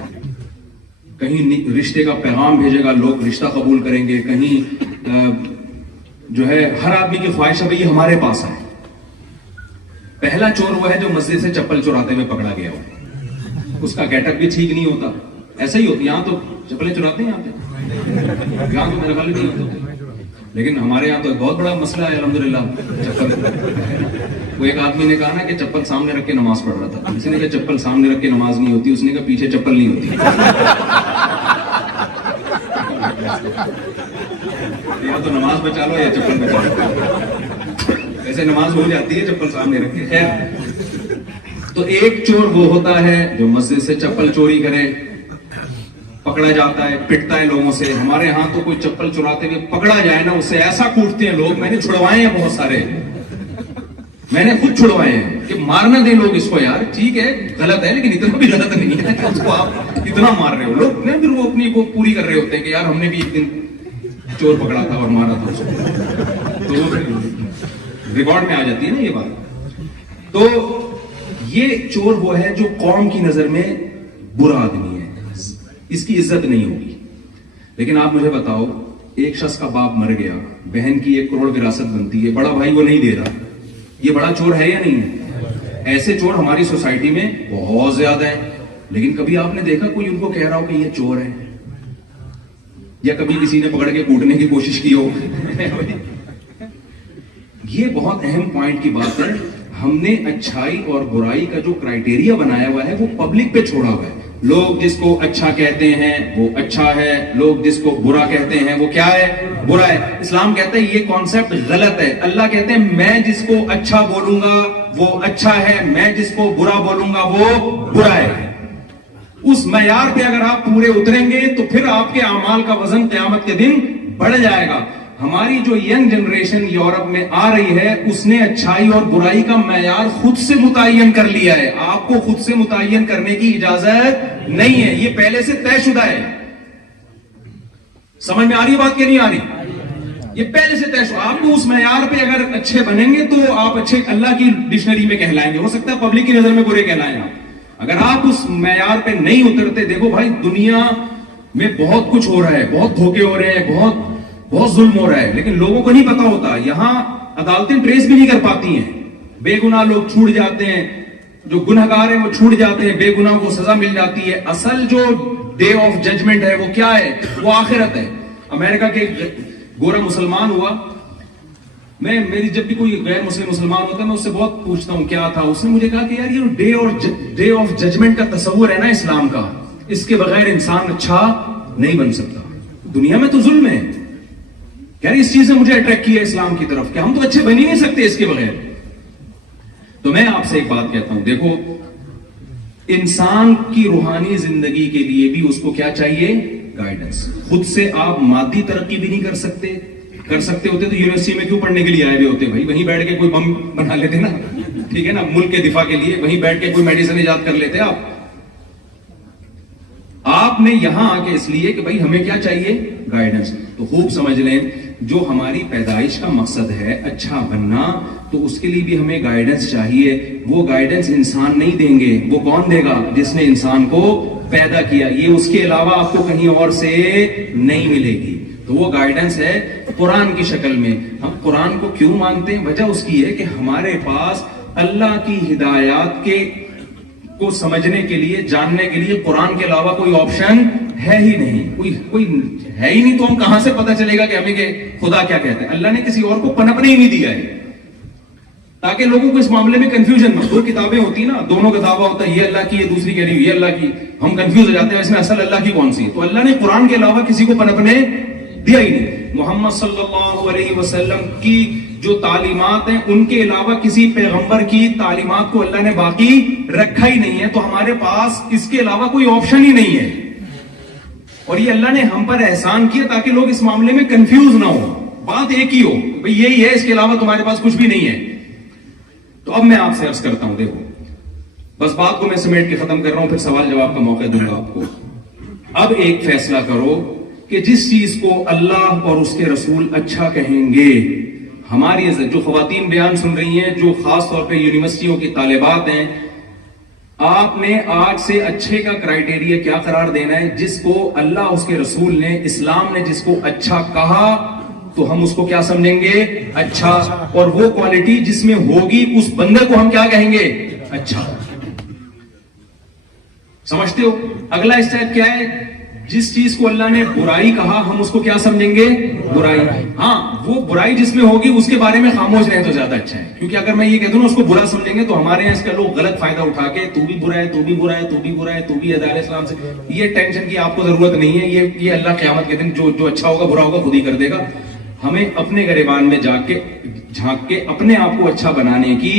کہیں رشتے کا پیغام بھیجے گا, لوگ رشتہ قبول کریں گے. کہیں جو ہے ہر آدمی کی خواہش ہے بھئی ہمارے پاس آئے. پہلا چور وہ ہے جو مسجد سے چپل چراتے ہوئے پکڑا گیا ہو. اس کا گیٹ اپ بھی ٹھیک نہیں ہوتا. ایسا ہی ہوتا, یہاں تو چپلیں چراتے ہیں, یہاں تو میرے خیال نہیں ہوتا, لیکن ہمارے یہاں تو ایک بہت بڑا مسئلہ ہے الحمدللہ چپل. وہ ایک آدمی نے کہا نا کہ چپل سامنے رکھ کے نماز پڑھ رہا تھا. کسی نے کہا چپل سامنے رکھ کے نماز نہیں ہوتی, اس نے کہا پیچھے چپل نہیں ہوتی. یا تو نماز بچا لو یا چپل بچا لو. ایسے نماز ہو جاتی ہے چپل سامنے رکھ کے. خیر, تو ایک چور وہ ہوتا ہے جو مسجد سے چپل چوری کرے, پکڑا جاتا ہے, پٹتا ہے لوگوں سے. ہمارے ہاں تو کوئی چپل چراتے ہوئے پکڑا جائے نا, اسے ایسا کوٹتے ہیں لوگ. میں نے چھڑوائے ہیں بہت سارے, میں نے خود چھڑوائے ہیں کہ مارنا دیں لوگ اس کو. یار ٹھیک ہے غلط ہے, لیکن اتنا بھی غلط نہیں ہے کہ اس کو آپ اتنا مار رہے ہو. لوگ پھر وہ اپنی کو پوری کر رہے ہوتے ہیں کہ یار ہم نے بھی ایک دن چور پکڑا تھا اور مارا تھا اس کو, تو وہ ریکارڈ میں آ جاتی ہے نا یہ بات. تو یہ چور وہ ہے جو قوم کی نظر میں برا آدمی ہے, اس کی عزت نہیں ہوگی. لیکن آپ مجھے بتاؤ, ایک شخص کا باپ مر گیا, بہن کی 1 کروڑ وراثت بنتی ہے, بڑا بھائی وہ نہیں دے رہا, یہ بڑا چور ہے یا نہیں ہے؟ ایسے چور ہماری سوسائٹی میں بہت زیادہ ہیں. لیکن کبھی آپ نے دیکھا کوئی ان کو کہہ رہا ہو کہ یہ چور ہے, یا کبھی کسی نے پکڑ کے کوٹنے کی کوشش کی ہو؟ یہ بہت اہم پوائنٹ کی بات ہے. ہم نے اچھائی اور برائی کا جو کرائٹیریا بنایا ہوا ہے وہ پبلک پہ چھوڑا ہوا ہے. لوگ جس کو اچھا کہتے ہیں وہ اچھا ہے, لوگ جس کو برا کہتے ہیں وہ کیا ہے؟ برا ہے. اسلام کہتا ہے یہ کانسیپٹ غلط ہے. اللہ کہتے ہیں میں جس کو اچھا بولوں گا وہ اچھا ہے, میں جس کو برا بولوں گا وہ برا ہے. اس معیار پہ اگر آپ پورے اتریں گے تو پھر آپ کے اعمال کا وزن قیامت کے دن بڑھ جائے گا. ہماری جو ینگ جنریشن یورپ میں آ رہی ہے, اس نے اچھائی اور برائی کا معیار خود سے متعین کر لیا ہے. آپ کو خود سے متعین کرنے کی اجازت نہیں ہے, یہ پہلے سے طے شدہ ہے. سمجھ میں آ رہی بات کہ نہیں آ رہی؟ یہ پہلے سے طے شدہ. آپ کو اس معیار پہ اگر اچھے بنیں گے تو آپ اچھے اللہ کی ڈکشنری میں کہلائیں گے. ہو سکتا ہے پبلک کی نظر میں برے کہلائیں آپ. اگر آپ اس معیار پہ نہیں اترتے, دیکھو بھائی دنیا میں بہت کچھ ہو رہا ہے, بہت دھوکے ہو رہے ہیں, بہت ظلم ہو رہا ہے, لیکن لوگوں کو نہیں پتا ہوتا. یہاں عدالتیں ٹریس بھی نہیں کر پاتی ہیں, بے گناہ لوگ چھوٹ جاتے ہیں, جو گنہگار ہیں وہ چھوٹ جاتے ہیں, بے گناہ کو سزا مل جاتی ہے. اصل جو ڈے آف ججمنٹ ہے وہ کیا ہے؟ وہ آخرت ہے. امریکہ کے گورا مسلمان ہوا, میری جب بھی کوئی غیر مسلم مسلمان ہوتا ہے میں اس سے بہت پوچھتا ہوں کیا تھا. اس نے مجھے کہا کہ یار یہ ڈے آف ججمنٹ کا تصور ہے نا اسلام کا, اس کے بغیر انسان اچھا نہیں بن سکتا. دنیا میں تو ظلم ہے یار, اس چیز نے مجھے اٹریکٹ کیا اسلام کی طرف کہ ہم تو اچھے بن ہی نہیں سکتے اس کے بغیر. تو میں آپ سے ایک بات کہتا ہوں, دیکھو انسان کی روحانی زندگی کے لیے بھی اس کو کیا چاہیے؟ گائیڈنس. خود سے آپ مادی ترقی بھی نہیں کر سکتے ہوتے تو یونیورسٹی میں کیوں پڑھنے کے لیے آئے ہوئے ہوتے بھائی؟ وہیں بیٹھ کے کوئی بم بنا لیتے نا, ٹھیک ہے نا, ملک کے دفاع کے لیے وہیں بیٹھ کے کوئی میڈیسن ایجاد کر لیتے. آپ نے یہاں آ کے اس لیے کہ بھائی ہمیں کیا چاہیے؟ گائیڈنس. تو خوب سمجھ لیں, جو ہماری پیدائش کا مقصد ہے اچھا بننا, تو اس کے لیے بھی ہمیں گائیڈنس چاہیے. وہ گائیڈنس انسان نہیں دیں گے, وہ کون دے گا؟ جس نے انسان کو پیدا کیا. یہ اس کے علاوہ آپ کو کہیں اور سے نہیں ملے گی. تو وہ گائیڈنس ہے قرآن کی شکل میں. ہم قرآن کو کیوں مانتے ہیں؟ وجہ اس کی ہے کہ ہمارے پاس اللہ کی ہدایات کو سمجھنے کے لیے, جاننے کے لیے قرآن کے علاوہ کوئی آپشن ہے ہی نہیں. کوئی ہے ہی نہیں, تو ہم کہاں سے پتہ چلے گا کہ ہمیں کہ خدا کیا کہتے ہیں؟ اللہ نے کسی اور کو پنپنے ہی نہیں دیا ہے. تاکہ لوگوں کو اس معاملے میں کنفیوژن نہ. دو کتابیں ہوتی نا, دونوں کا دعویٰ ہوتا ہے یہ اللہ کی ہے, دوسری کہہ رہی ہے یہ اللہ کی, ہم کنفیوز ہو جاتے ہیں اس میں اصل اللہ کی کون سی. تو اللہ نے قرآن کے علاوہ کسی کو پنپنے دیا ہی نہیں. محمد صلی اللہ علیہ وسلم کی جو تعلیمات ہیں ان کے علاوہ کسی پیغمبر کی تعلیمات کو اللہ نے باقی رکھا ہی نہیں ہے. تو ہمارے پاس اس کے علاوہ کوئی آپشن ہی نہیں ہے. اور یہ اللہ نے ہم پر احسان کیا تاکہ لوگ اس معاملے میں کنفیوز نہ ہو, بات ایک ہی ہو, بھئی یہی ہے, اس کے علاوہ تمہارے پاس کچھ بھی نہیں ہے. تو اب میں آپ سے عرض کرتا ہوں, دیکھو بس بات کو میں سمیٹ کے ختم کر رہا ہوں, پھر سوال جواب کا موقع دوں گا آپ کو. اب ایک فیصلہ کرو کہ جس چیز کو اللہ اور اس کے رسول اچھا کہیں گے, ہماری عزت, جو خواتین بیان سن رہی ہیں, جو خاص طور پہ یونیورسٹیوں کی طالبات ہیں, آپ نے آج سے اچھے کا کرائیٹیریا کیا قرار دینا ہے؟ جس کو اللہ اس کے رسول نے, اسلام نے جس کو اچھا کہا تو ہم اس کو کیا سمجھیں گے؟ اچھا. اور وہ کوالٹی جس میں ہوگی اس بندے کو ہم کیا کہیں گے؟ اچھا. سمجھتے ہو؟ اگلا اسٹیپ کیا ہے؟ جس چیز کو اللہ نے برائی کہا ہم اس کو کیا سمجھیں گے؟ برائی. ہاں, وہ برائی جس میں ہوگی اس کے بارے میں خاموش رہیں تو زیادہ اچھا ہے. کیونکہ اگر میں یہ کہہ دوں نا اس کو برا سمجھیں گے تو ہمارے یہاں اس کا لوگ غلط فائدہ اٹھا کے تو بھی برا ہے, تو بھی برا ہے, تو بھی برا ہے, تو بھی علیہ السلام سے. یہ ٹینشن کی آپ کو ضرورت نہیں ہے. یہ اللہ قیامت کے دن جو اچھا ہوگا برا ہوگا خود ہی کر دے گا. ہمیں اپنے گریبان میں جھانک کے اپنے آپ کو اچھا بنانے کی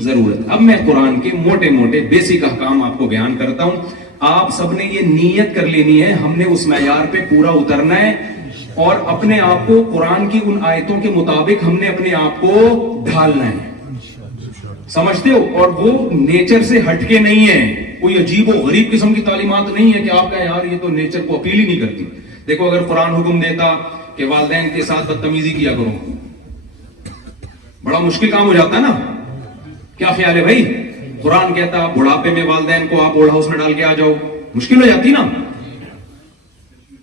ضرورت. اب میں قرآن کے موٹے موٹے بیسک احکام آپ کو بیان کرتا ہوں. آپ سب نے یہ نیت کر لینی ہے, ہم نے اس معیار پہ پورا اترنا ہے اور اپنے آپ کو قرآن کی ان آیتوں کے مطابق ہم نے اپنے آپ کو ڈھالنا ہے. سمجھتے ہو؟ اور وہ نیچر سے ہٹ کے نہیں ہے, کوئی عجیب و غریب قسم کی تعلیمات نہیں ہے کہ آپ کا یار یہ تو نیچر کو اپیل ہی نہیں کرتی. دیکھو اگر قرآن حکم دیتا کہ والدین کے ساتھ بدتمیزی کیا کرو, بڑا مشکل کام ہو جاتا ہے نا. کیا خیال ہے بھائی؟ قرآن کہتا بڑھاپے میں والدین کو آپ اوڑ ہاؤس میں ڈال کے آ جاؤ, مشکل ہو جاتی نا.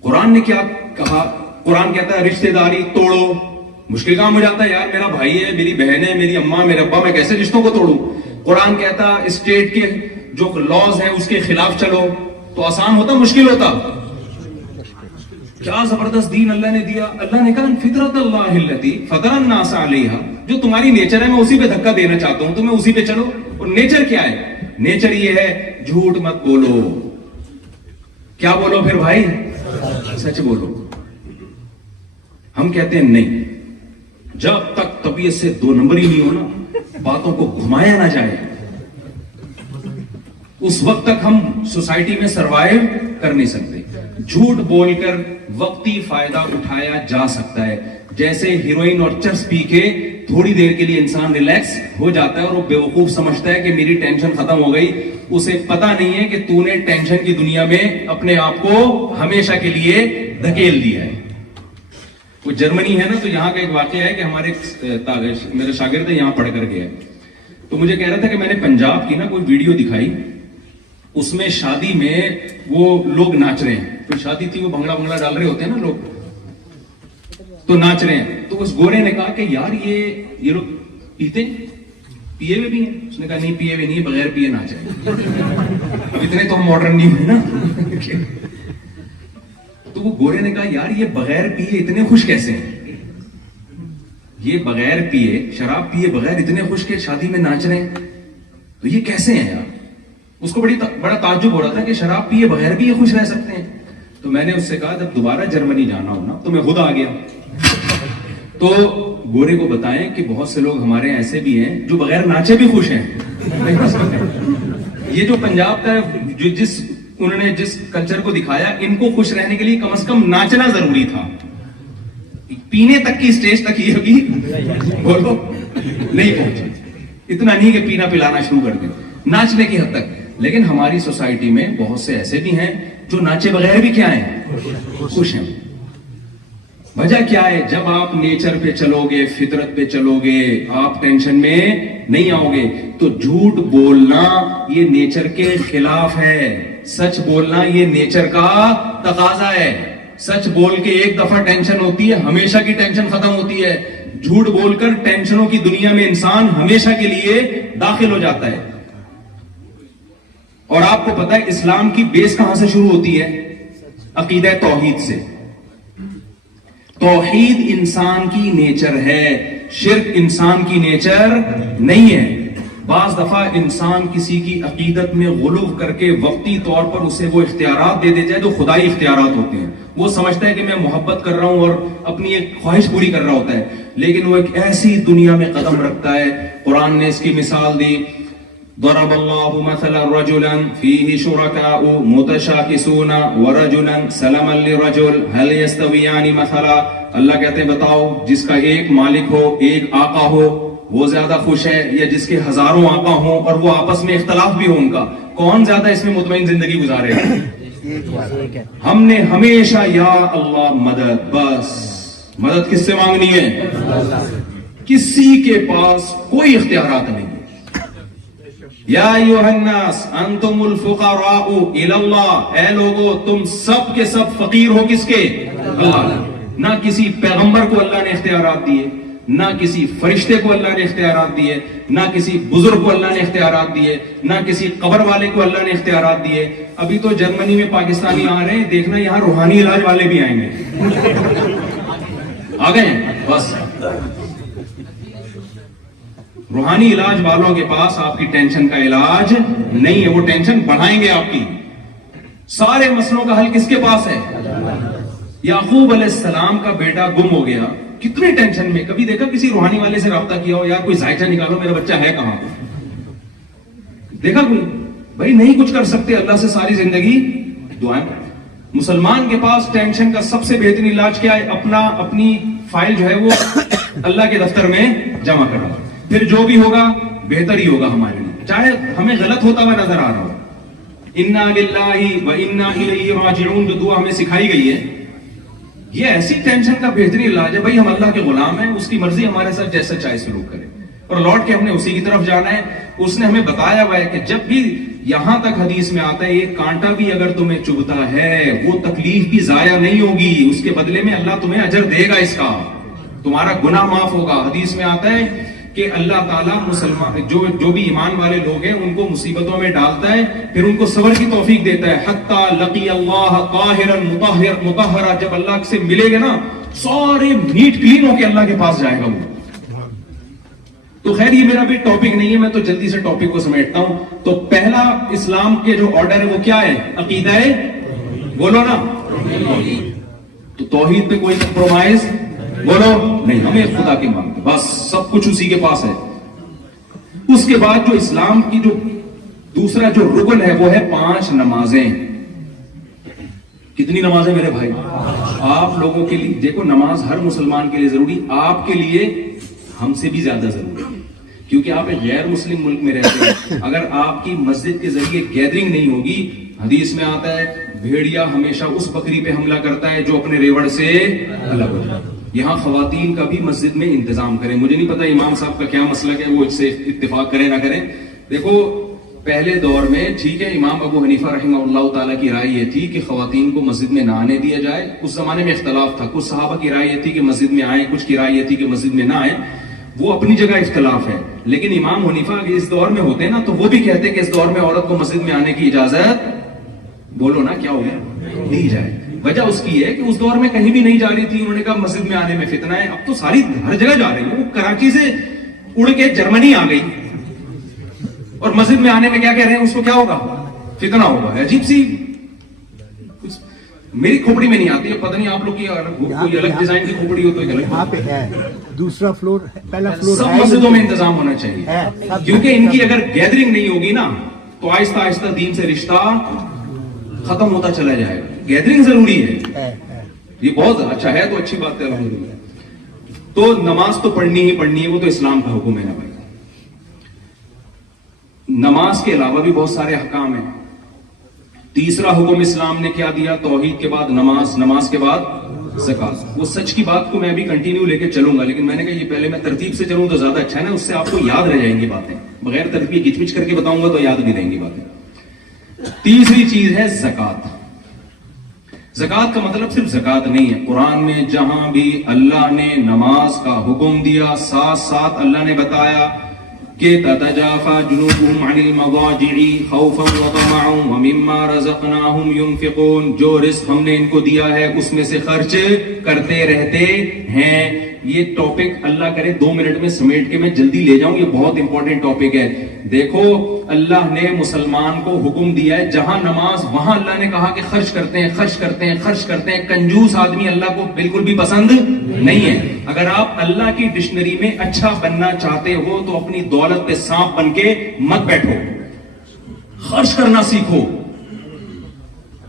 قرآن نے کیا کہا؟ قرآن کہتا ہے رشتہ داری توڑو, مشکل کام ہو جاتا ہے. یار میرا بھائی ہے, میری بہن ہے, میری اماں, میرے ابا, میں کیسے رشتوں کو توڑوں؟ قرآن کہتا اسٹیٹ کے جو لاز ہیں اس کے خلاف چلو, تو آسان ہوتا مشکل ہوتا؟ کیا زبردست دین اللہ نے دیا. اللہ نے کہا فطرت اللہ التی فطر الناس علیہا, جو تمہاری نیچر ہے میں اسی پہ دھکا دینا چاہتا ہوں, تمہیں اسی پہ چلو. اور نیچر کیا ہے؟ نیچر یہ ہے جھوٹ مت بولو. کیا بولو پھر بھائی؟ سچ بولو. ہم کہتے ہیں نہیں, جب تک طبیعت سے دو نمبر ہی نہیں ہونا, باتوں کو گھمایا نہ جائے, اس وقت تک ہم سوسائٹی میں سروائیو کر نہیں سکتے. جھوٹ بول کر وقتی فائدہ اٹھایا جا سکتا ہے. جیسے ہیروئن اور چرس پی کے تھوڑی دیر کے لیے انسان ریلیکس ہو جاتا ہے اور وہ بیوقوف سمجھتا ہے کہ میری ٹینشن ختم ہو گئی. اسے پتا نہیں ہے کہ تو نے ٹینشن کی دنیا میں اپنے آپ کو ہمیشہ کے لیے دھکیل دیا ہے. وہ جرمنی ہے نا, تو یہاں کا ایک واقعہ ہے کہ ہمارے میرے شاگرد یہاں پڑھ کر گیا, تو مجھے کہہ رہا تھا کہ میں نے پنجاب کی نا کوئی ویڈیو دکھائی, اس میں شادی میں وہ لوگ ناچ رہے ہیں. تو شادی تھی, وہ بھنگڑا ڈال رہے ہوتے ہیں نا لوگ, تو ناچ رہے ہیں. تو اس گورے نے کہا کہ یار یہ لوگ پیتے پیے ہوئے بھی ہیں. اس نے کہا نہیں پیے ہوئے نہیں, بغیر پیے ناچ رہے ہیں. اب اتنے تو ہم ماڈرن نہیں ہوئے نا. تو وہ گورے نے کہا یار یہ بغیر پیے اتنے خوش کیسے ہیں؟ یہ بغیر پیے, شراب پیے بغیر اتنے خوش کہ شادی میں ناچ رہے ہیں, تو یہ کیسے ہیں یار؟ اس کو بڑا تعجب ہو رہا تھا کہ شراب پیے بغیر بھی یہ خوش رہ سکتے ہیں. تو میں نے اس سے کہا جب دوبارہ جرمنی جانا ہو نا تو میں خود آ گیا. تو گورے کو بتائیں کہ بہت سے لوگ ہمارے ایسے بھی ہیں جو بغیر ناچے بھی خوش ہیں. یہ جو پنجاب کا انہوں نے جس کلچر کو دکھایا, ان کو خوش رہنے کے لیے کم از کم ناچنا ضروری تھا. پینے تک کی اسٹیج تک یہ ابھی بولو نہیں پہنچے. اتنا نہیں کہ پینا پلانا شروع کر دیں, ناچنے کی حد تک. لیکن ہماری سوسائٹی میں بہت سے ایسے بھی ہیں جو ناچے بغیر بھی کیا ہیں, خوش ہیں. وجہ کیا ہے؟ جب آپ نیچر پہ چلو گے, فطرت پہ چلو گے, آپ ٹینشن میں نہیں آؤ گے. تو جھوٹ بولنا یہ نیچر کے خلاف ہے, سچ بولنا یہ نیچر کا تقاضا ہے. سچ بول کے ایک دفعہ ٹینشن ہوتی ہے, ہمیشہ کی ٹینشن ختم ہوتی ہے. جھوٹ بول کر ٹینشنوں کی دنیا میں انسان ہمیشہ کے لیے داخل ہو جاتا ہے. اور آپ کو پتا ہے اسلام کی بیس کہاں سے شروع ہوتی ہے؟ عقیدہ توحید سے. توحید انسان کی نیچر ہے. شرک انسان کی نیچر نہیں ہے. بعض دفعہ انسان کسی کی عقیدت میں غلو کر کے وقتی طور پر اسے وہ اختیارات دے جائے جو خدائی اختیارات ہوتے ہیں. وہ سمجھتا ہے کہ میں محبت کر رہا ہوں اور اپنی ایک خواہش پوری کر رہا ہوتا ہے, لیکن وہ ایک ایسی دنیا میں قدم رکھتا ہے. قرآن نے اس کی مثال دی, ضرب اللہ مثلا رجلا فیہ شرکاء متشاکسون ورجلا سلما لرجل هل یستویان مثلا. اللہ کہتے ہیں بتاؤ جس کا ایک مالک ہو, ایک آقا ہو, وہ زیادہ خوش ہے یا جس کے ہزاروں آقا ہوں اور وہ آپس میں اختلاف بھی ہو ان کا, کون زیادہ اس میں مطمئن زندگی گزارے گا؟ ہم نے ہمیشہ یا اللہ مدد, بس مدد کس سے مانگنی ہے؟ کسی کے پاس کوئی اختیارات نہیں. یا ایھا الناس انتم الفقراء الی اللہ, اے لوگو تم سب کے سب فقیر ہو کس کے؟ اللہ. نہ کسی پیغمبر کو اللہ نے اختیارات دیے, نہ کسی فرشتے کو اللہ نے اختیارات دیے, نہ کسی بزرگ کو اللہ نے اختیارات دیے, نہ کسی قبر والے کو اللہ نے اختیارات دیے. ابھی تو جرمنی میں پاکستانی آ رہے ہیں, دیکھنا یہاں روحانی علاج والے بھی آئیں گے. آ گئے بس. روحانی علاج والوں کے پاس آپ کی ٹینشن کا علاج نہیں ہے, وہ ٹینشن بڑھائیں گے آپ کی. سارے مسئلوں کا حل کس کے پاس ہے؟ یعقوب علیہ السلام کا بیٹا گم ہو گیا, کتنی ٹینشن میں. کبھی دیکھا کسی روحانی والے سے رابطہ کیا ہو, یار کوئی ذائقہ نکالو میرا بچہ ہے کہاں؟ دیکھا کوئی؟ بھائی نہیں کچھ کر سکتے, اللہ سے ساری زندگی دعائیں. مسلمان کے پاس ٹینشن کا سب سے بہترین علاج کیا ہے؟ اپنی فائل جو ہے وہ اللہ کے دفتر میں جمع کرنا, پھر جو بھی ہوگا بہتر ہی ہوگا ہمارے لیے, چاہے ہمیں غلط ہوتا ہوا نظر آ رہا ہو. انا للہ و انا الیہ راجعون جو دعا ہمیں سکھائی گئی ہے, یہ ایسی ٹینشن کا بہترین علاج ہے. بھائی ہم اللہ کے غلام ہیں, اس کی مرضی ہمارے ساتھ جیسا چاہے سلوک کرے, اور لوٹ کے ہم نے اسی کی طرف جانا ہے. اس نے ہمیں بتایا ہوا ہے کہ جب بھی یہاں تک حدیث میں آتا ہے ایک کانٹا بھی اگر تمہیں چبھتا ہے وہ تکلیف بھی ضائع نہیں ہوگی, اس کے بدلے میں اللہ تمہیں اجر دے گا, اس کا تمہارا گناہ معاف ہوگا. حدیث میں آتا ہے کہ اللہ تعالیٰ مسلمان جو بھی ایمان والے لوگ ہیں ان کو مصیبتوں میں ڈالتا ہے, پھر ان کو صبر کی توفیق دیتا ہے. حتی لقی اللہ طاہرا مطہرا, جب اللہ سے ملے گا نا سارے نیٹ کلین ہو کے اللہ کے پاس جائے گا وہ. تو خیر یہ میرا بھی ٹاپک نہیں ہے, میں تو جلدی سے ٹاپک کو سمیٹتا ہوں. تو پہلا اسلام کے جو آرڈر ہے وہ کیا ہے؟ عقیدہ ہے, بولو نا. تو توحید پہ کوئی کمپرومائز بولو نہیں, ہمیں خدا کے مانگتے بس, سب کچھ اسی کے پاس ہے. اس کے بعد جو اسلام کی جو دوسرا جو رکن ہے وہ ہے 5 نمازیں. کتنی نمازیں میرے بھائی؟ آپ لوگوں کے لیے دیکھو, نماز ہر مسلمان کے لیے ضروری, آپ کے لیے ہم سے بھی زیادہ ضروری, کیونکہ آپ ایک غیر مسلم ملک میں رہتے ہیں. اگر آپ کی مسجد کے ذریعے گیدرنگ نہیں ہوگی, حدیث میں آتا ہے بھیڑیا ہمیشہ اس بکری پہ حملہ کرتا ہے جو اپنے ریوڑ سے الگ ہو جائے. یہاں خواتین کا بھی مسجد میں انتظام کریں. مجھے نہیں پتا امام صاحب کا کیا مسئلہ ہے, وہ اس سے اتفاق کریں نہ کریں. دیکھو پہلے دور میں ٹھیک ہے, امام ابو حنیفہ رحمہ اللہ تعالیٰ کی رائے یہ تھی کہ خواتین کو مسجد میں نہ آنے دیا جائے. اس زمانے میں اختلاف تھا, کچھ صحابہ کی رائے یہ تھی کہ مسجد میں آئیں, کچھ کی رائے یہ تھی کہ مسجد میں نہ آئیں. وہ اپنی جگہ اختلاف ہے, لیکن امام حنیفہ اس دور میں ہوتے نا تو وہ بھی کہتے کہ اس دور میں عورت کو مسجد میں آنے کی اجازت, بولو نا کیا ہو گیا, دی جائے. وجہ اس کی ہے کہ اس دور میں کہیں بھی نہیں جا رہی تھی, انہوں نے کہا مسجد میں آنے میں فتنہ ہے. اب تو ساری ہر جگہ جا رہی ہے. وہ کراچی سے اڑ کے جرمنی آ گئی اور مسجد میں آنے میں کیا کہہ رہے ہیں, اس کو کیا ہوگا, فتنہ ہوگا. عجیب سی, میری کھوپڑی میں نہیں آتی ہے, پتہ نہیں آپ لوگ کی کوئی الگ ڈیزائن کی کھوپڑی ہو تو یہاں پہ ہے. دوسرا فلور, پہلا فلور سب مسجدوں میں انتظام ہونا چاہیے, کیونکہ ان کی اگر گیدرنگ نہیں ہوگی نا تو آہستہ آہستہ دین سے رشتہ ختم ہوتا چلا جائے گا. گیدرنگ ضروری ہے, یہ بہت اچھا ہے, تو اچھی بات ہے الحمدللہ. تو نماز تو پڑھنی ہی پڑھنی ہے, وہ تو اسلام کا حکم ہے نا بھائی. نماز کے علاوہ بھی بہت سارے احکام ہیں. تیسرا حکم اسلام نے کیا دیا؟ توحید کے بعد نماز, نماز کے بعد زکات. وہ سچ کی بات کو میں بھی کنٹینیو لے کے چلوں گا, لیکن میں نے کہا یہ پہلے میں ترتیب سے چلوں تو زیادہ اچھا ہے نا, اس سے آپ کو یاد رہ جائیں گی باتیں. بغیر ترتیب گچ پچ کر کے بتاؤں گا تو یاد بھی رہیں گی باتیں. تیسری چیز ہے زکات. زکات کا مطلب صرف زکات نہیں ہے. قرآن میں جہاں بھی اللہ نے نماز کا حکم دیا, ساتھ ساتھ اللہ نے بتایا کہ تتجافى جنوبهم عن المضاجع خوفا وطمعا ومما رزقناهم ينفقون. جو رزق ہم نے ان کو دیا ہے اس میں سے خرچ کرتے رہتے ہیں. یہ ٹاپک اللہ کرے 2 منٹ میں سمیٹ کے میں جلدی لے جاؤں, یہ بہت امپورٹنٹ ٹاپک ہے. دیکھو اللہ نے مسلمان کو حکم دیا ہے جہاں نماز وہاں اللہ نے کہا کہ خرچ کرتے ہیں, خرچ کرتے ہیں, خرچ کرتے ہیں. کنجوس آدمی اللہ کو بالکل بھی پسند نہیں ہے. اگر آپ اللہ کی ڈکشنری میں اچھا بننا چاہتے ہو تو اپنی دولت پہ سانپ بن کے مت بیٹھو, خرچ کرنا سیکھو.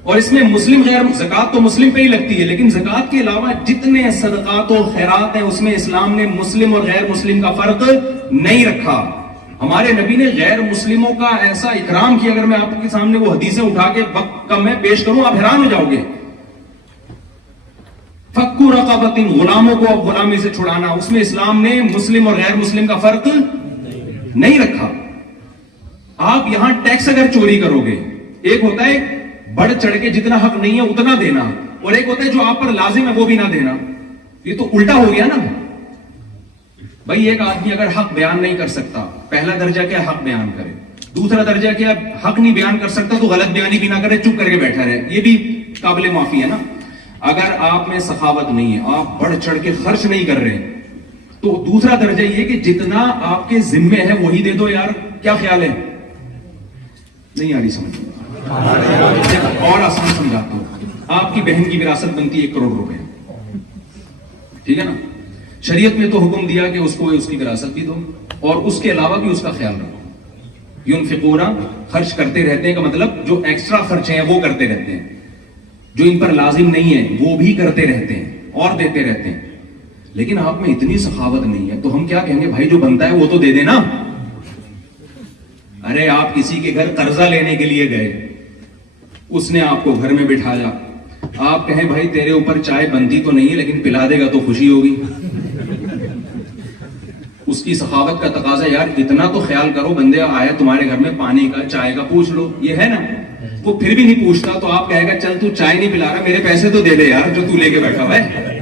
اور اس میں مسلم غیر زکات تو مسلم پہ ہی لگتی ہے, لیکن زکات کے علاوہ جتنے صدقات و خیرات ہیں اس میں اسلام نے مسلم اور غیر مسلم کا فرق نہیں رکھا. ہمارے نبی نے غیر مسلموں کا ایسا اکرام کیا, اگر میں آپ کے سامنے وہ حدیثیں اٹھا کے وقت کم میں پیش کروں آپ حیران ہو جاؤ گے. فکو رقبۃ, غلاموں کو اب غلامی سے چھڑانا, اس میں اسلام نے مسلم اور غیر مسلم کا فرق نہیں رکھا. آپ یہاں ٹیکس اگر چوری کرو گے, ایک ہوتا ہے بڑھ چڑھ کے جتنا حق نہیں ہے اتنا دینا, اور ایک ہوتا ہے جو آپ پر لازم ہے وہ بھی نہ دینا. یہ تو الٹا ہو گیا نا بھائی. ایک آدمی اگر حق بیان نہیں کر سکتا, پہلا درجہ کیا حق بیان کرے, دوسرا درجہ کیا حق نہیں بیان کر سکتا تو غلط بیانی بھی نہ کرے, چپ کر کے بیٹھا رہے, یہ بھی قابل معافی ہے نا. اگر آپ میں سخاوت نہیں ہے, آپ بڑھ چڑھ کے خرچ نہیں کر رہے, تو دوسرا درجہ یہ کہ جتنا آپ کے ذمے ہے وہی دے دو. یار کیا خیال ہے, نہیں آ رہی سمجھ, اور آسان سمجھاتا ہوں. آپ کی بہن کی وراثت بنتی ہے 1 کروڑ روپے, ٹھیک ہے نا. شریعت میں تو حکم دیا کہ اس کو اس کی وراثت بھی دو اور اس کے علاوہ بھی اس کا خیال رکھو. ينفقون, خرچ کرتے رہتے ہیں کا مطلب جو ایکسٹرا خرچے ہیں وہ کرتے رہتے ہیں, جو ان پر لازم نہیں ہے وہ بھی کرتے رہتے ہیں اور دیتے رہتے ہیں. لیکن آپ میں اتنی سخاوت نہیں ہے تو ہم کیا کہیں گے, بھائی جو بنتا ہے وہ تو دے دینا. ارے آپ کسی کے گھر قرضہ لینے کے لیے گئے, اس نے آپ کو گھر میں بٹھایا, آپ کہیں بھائی تیرے اوپر چائے بنتی تو نہیں ہے لیکن پلا دے گا تو خوشی ہوگی. اس کی سخاوت کا تقاضا یار اتنا تو خیال کرو, بندے آیا تمہارے گھر میں پانی کا چائے کا پوچھ لو, یہ ہے نا. وہ پھر بھی نہیں پوچھتا تو آپ کہے گا چل تو چائے نہیں پلا رہا, میرے پیسے تو دے دے یار جو تو لے کے بیٹھا ہوا ہے.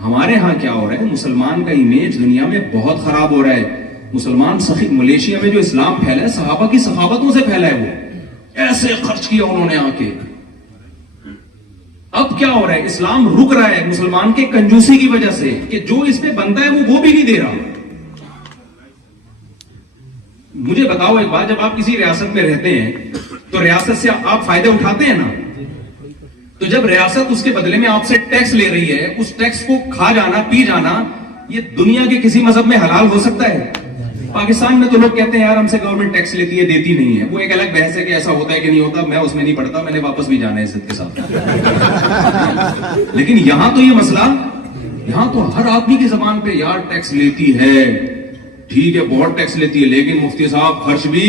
ہمارے ہاں کیا ہو رہا ہے, مسلمان کا امیج دنیا میں بہت خراب ہو رہا ہے. مسلمان سخی, ملیشیا میں جو اسلام پھیلا ہے صحابہ کی سخاوتوں سے پھیلا ہے, وہ ایسے خرچ کیا انہوں نے آ کے. اب کیا ہو رہا ہے, اسلام رک رہا ہے مسلمان کے کنجوسی کی وجہ سے کہ جو اس پہ بنتا ہے وہ بھی نہیں دے رہا. مجھے بتاؤ ایک بات, جب آپ کسی ریاست میں رہتے ہیں تو ریاست سے آپ فائدے اٹھاتے ہیں نا, تو جب ریاست اس کے بدلے میں آپ سے ٹیکس لے رہی ہے, اس ٹیکس کو کھا جانا پی جانا یہ دنیا کے کسی مذہب میں حلال ہو سکتا ہے؟ پاکستان میں تو لوگ کہتے ہیں یار ہم سے گورنمنٹ ٹیکس لیتی ہے, دیتی نہیں ہے. وہ ایک الگ بحث ہے کہ ایسا ہوتا ہے کہ نہیں ہوتا, میں اس میں نہیں پڑتا, میں نے واپس بھی جانا ہے عزت کے ساتھ. لیکن یہاں تو یہ مسئلہ, یہاں تو ہر آدمی کی زبان پہ یار ٹیکس لیتی ہے, ٹھیک ہے بہت ٹیکس لیتی ہے, لیکن مفتی صاحب خرچ بھی,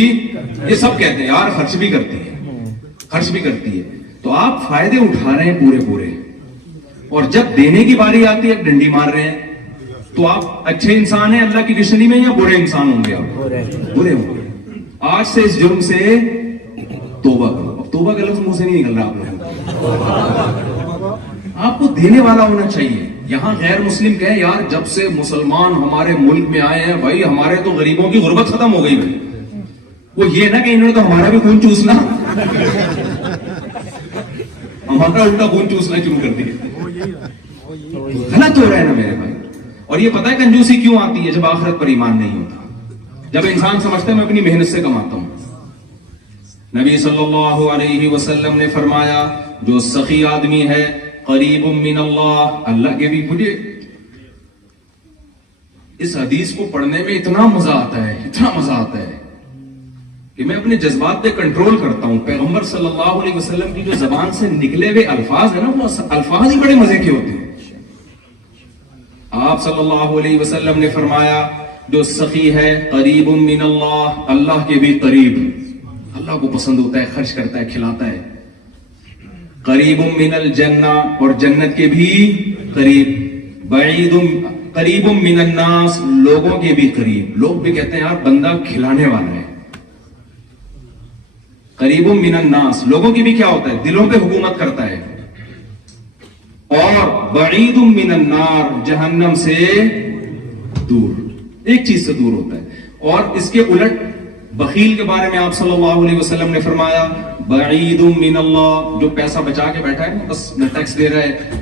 یہ سب کہتے ہیں یار خرچ بھی کرتی ہے, خرچ بھی کرتی ہے. تو آپ فائدے اٹھا رہے ہیں پورے پورے, اور جب دینے کی باری آتی ہے ڈنڈی مار رہے ہیں. تو آپ اچھے انسان ہیں اللہ کی ڈکشنری میں یا برے انسان ہوں گے؟ آپ برے ہوں گے. آج سے اس جرم سے توبہ کرو. اب توبہ کا لفظ منہ سے نہیں نکل رہا آپ کو دینے والا ہونا چاہیے. یہاں غیر مسلم کہے یار جب سے مسلمان ہمارے ملک میں آئے ہیں بھائی ہمارے تو غریبوں کی غربت ختم ہو گئی بھائی. وہ یہ نہ کہ انہوں نے تو ہمارا بھی خون چوسنا, ہمارا الٹا خون چوسنا شروع کر دیا. غلط ہو رہا ہے نا میرے بھائی. اور یہ پتہ ہے کنجوسی کیوں آتی ہے؟ جب آخرت پر ایمان نہیں ہوتا, جب انسان سمجھتا ہے میں اپنی محنت سے کماتا ہوں. نبی صلی اللہ علیہ وسلم نے فرمایا جو سخی آدمی ہے قریب من اللہ, اللہ کے بھی. مجھے اس حدیث کو پڑھنے میں اتنا مزہ آتا ہے, اتنا مزہ آتا ہے کہ میں اپنے جذبات پہ کنٹرول کرتا ہوں. پیغمبر صلی اللہ علیہ وسلم کی جو زبان سے نکلے ہوئے الفاظ ہیں نا, وہ الفاظ ہی بڑے مزے کے ہوتے ہیں. آپ صلی اللہ علیہ وسلم نے فرمایا جو سخی ہے قریب من اللہ, اللہ کے بھی قریب, اللہ کو پسند ہوتا ہے, خرچ کرتا ہے, کھلاتا ہے. قریب من الجنہ, اور جنت کے بھی قریب. بعید قریب من الناس, لوگوں کے بھی قریب. لوگ بھی کہتے ہیں یار بندہ کھلانے والا ہے. قریب من الناس, لوگوں کی بھی کیا ہوتا ہے, دلوں پہ حکومت کرتا ہے. اور بعید من النار, جہنم سے دور, ایک چیز سے دور ہوتا ہے. اور اس کے الٹ بخیل کے بارے میں آپ صلی اللہ علیہ وسلم نے فرمایا بعید من اللہ, جو پیسہ بچا کے بیٹھا ہے بس نہ ٹیکس دے رہا ہے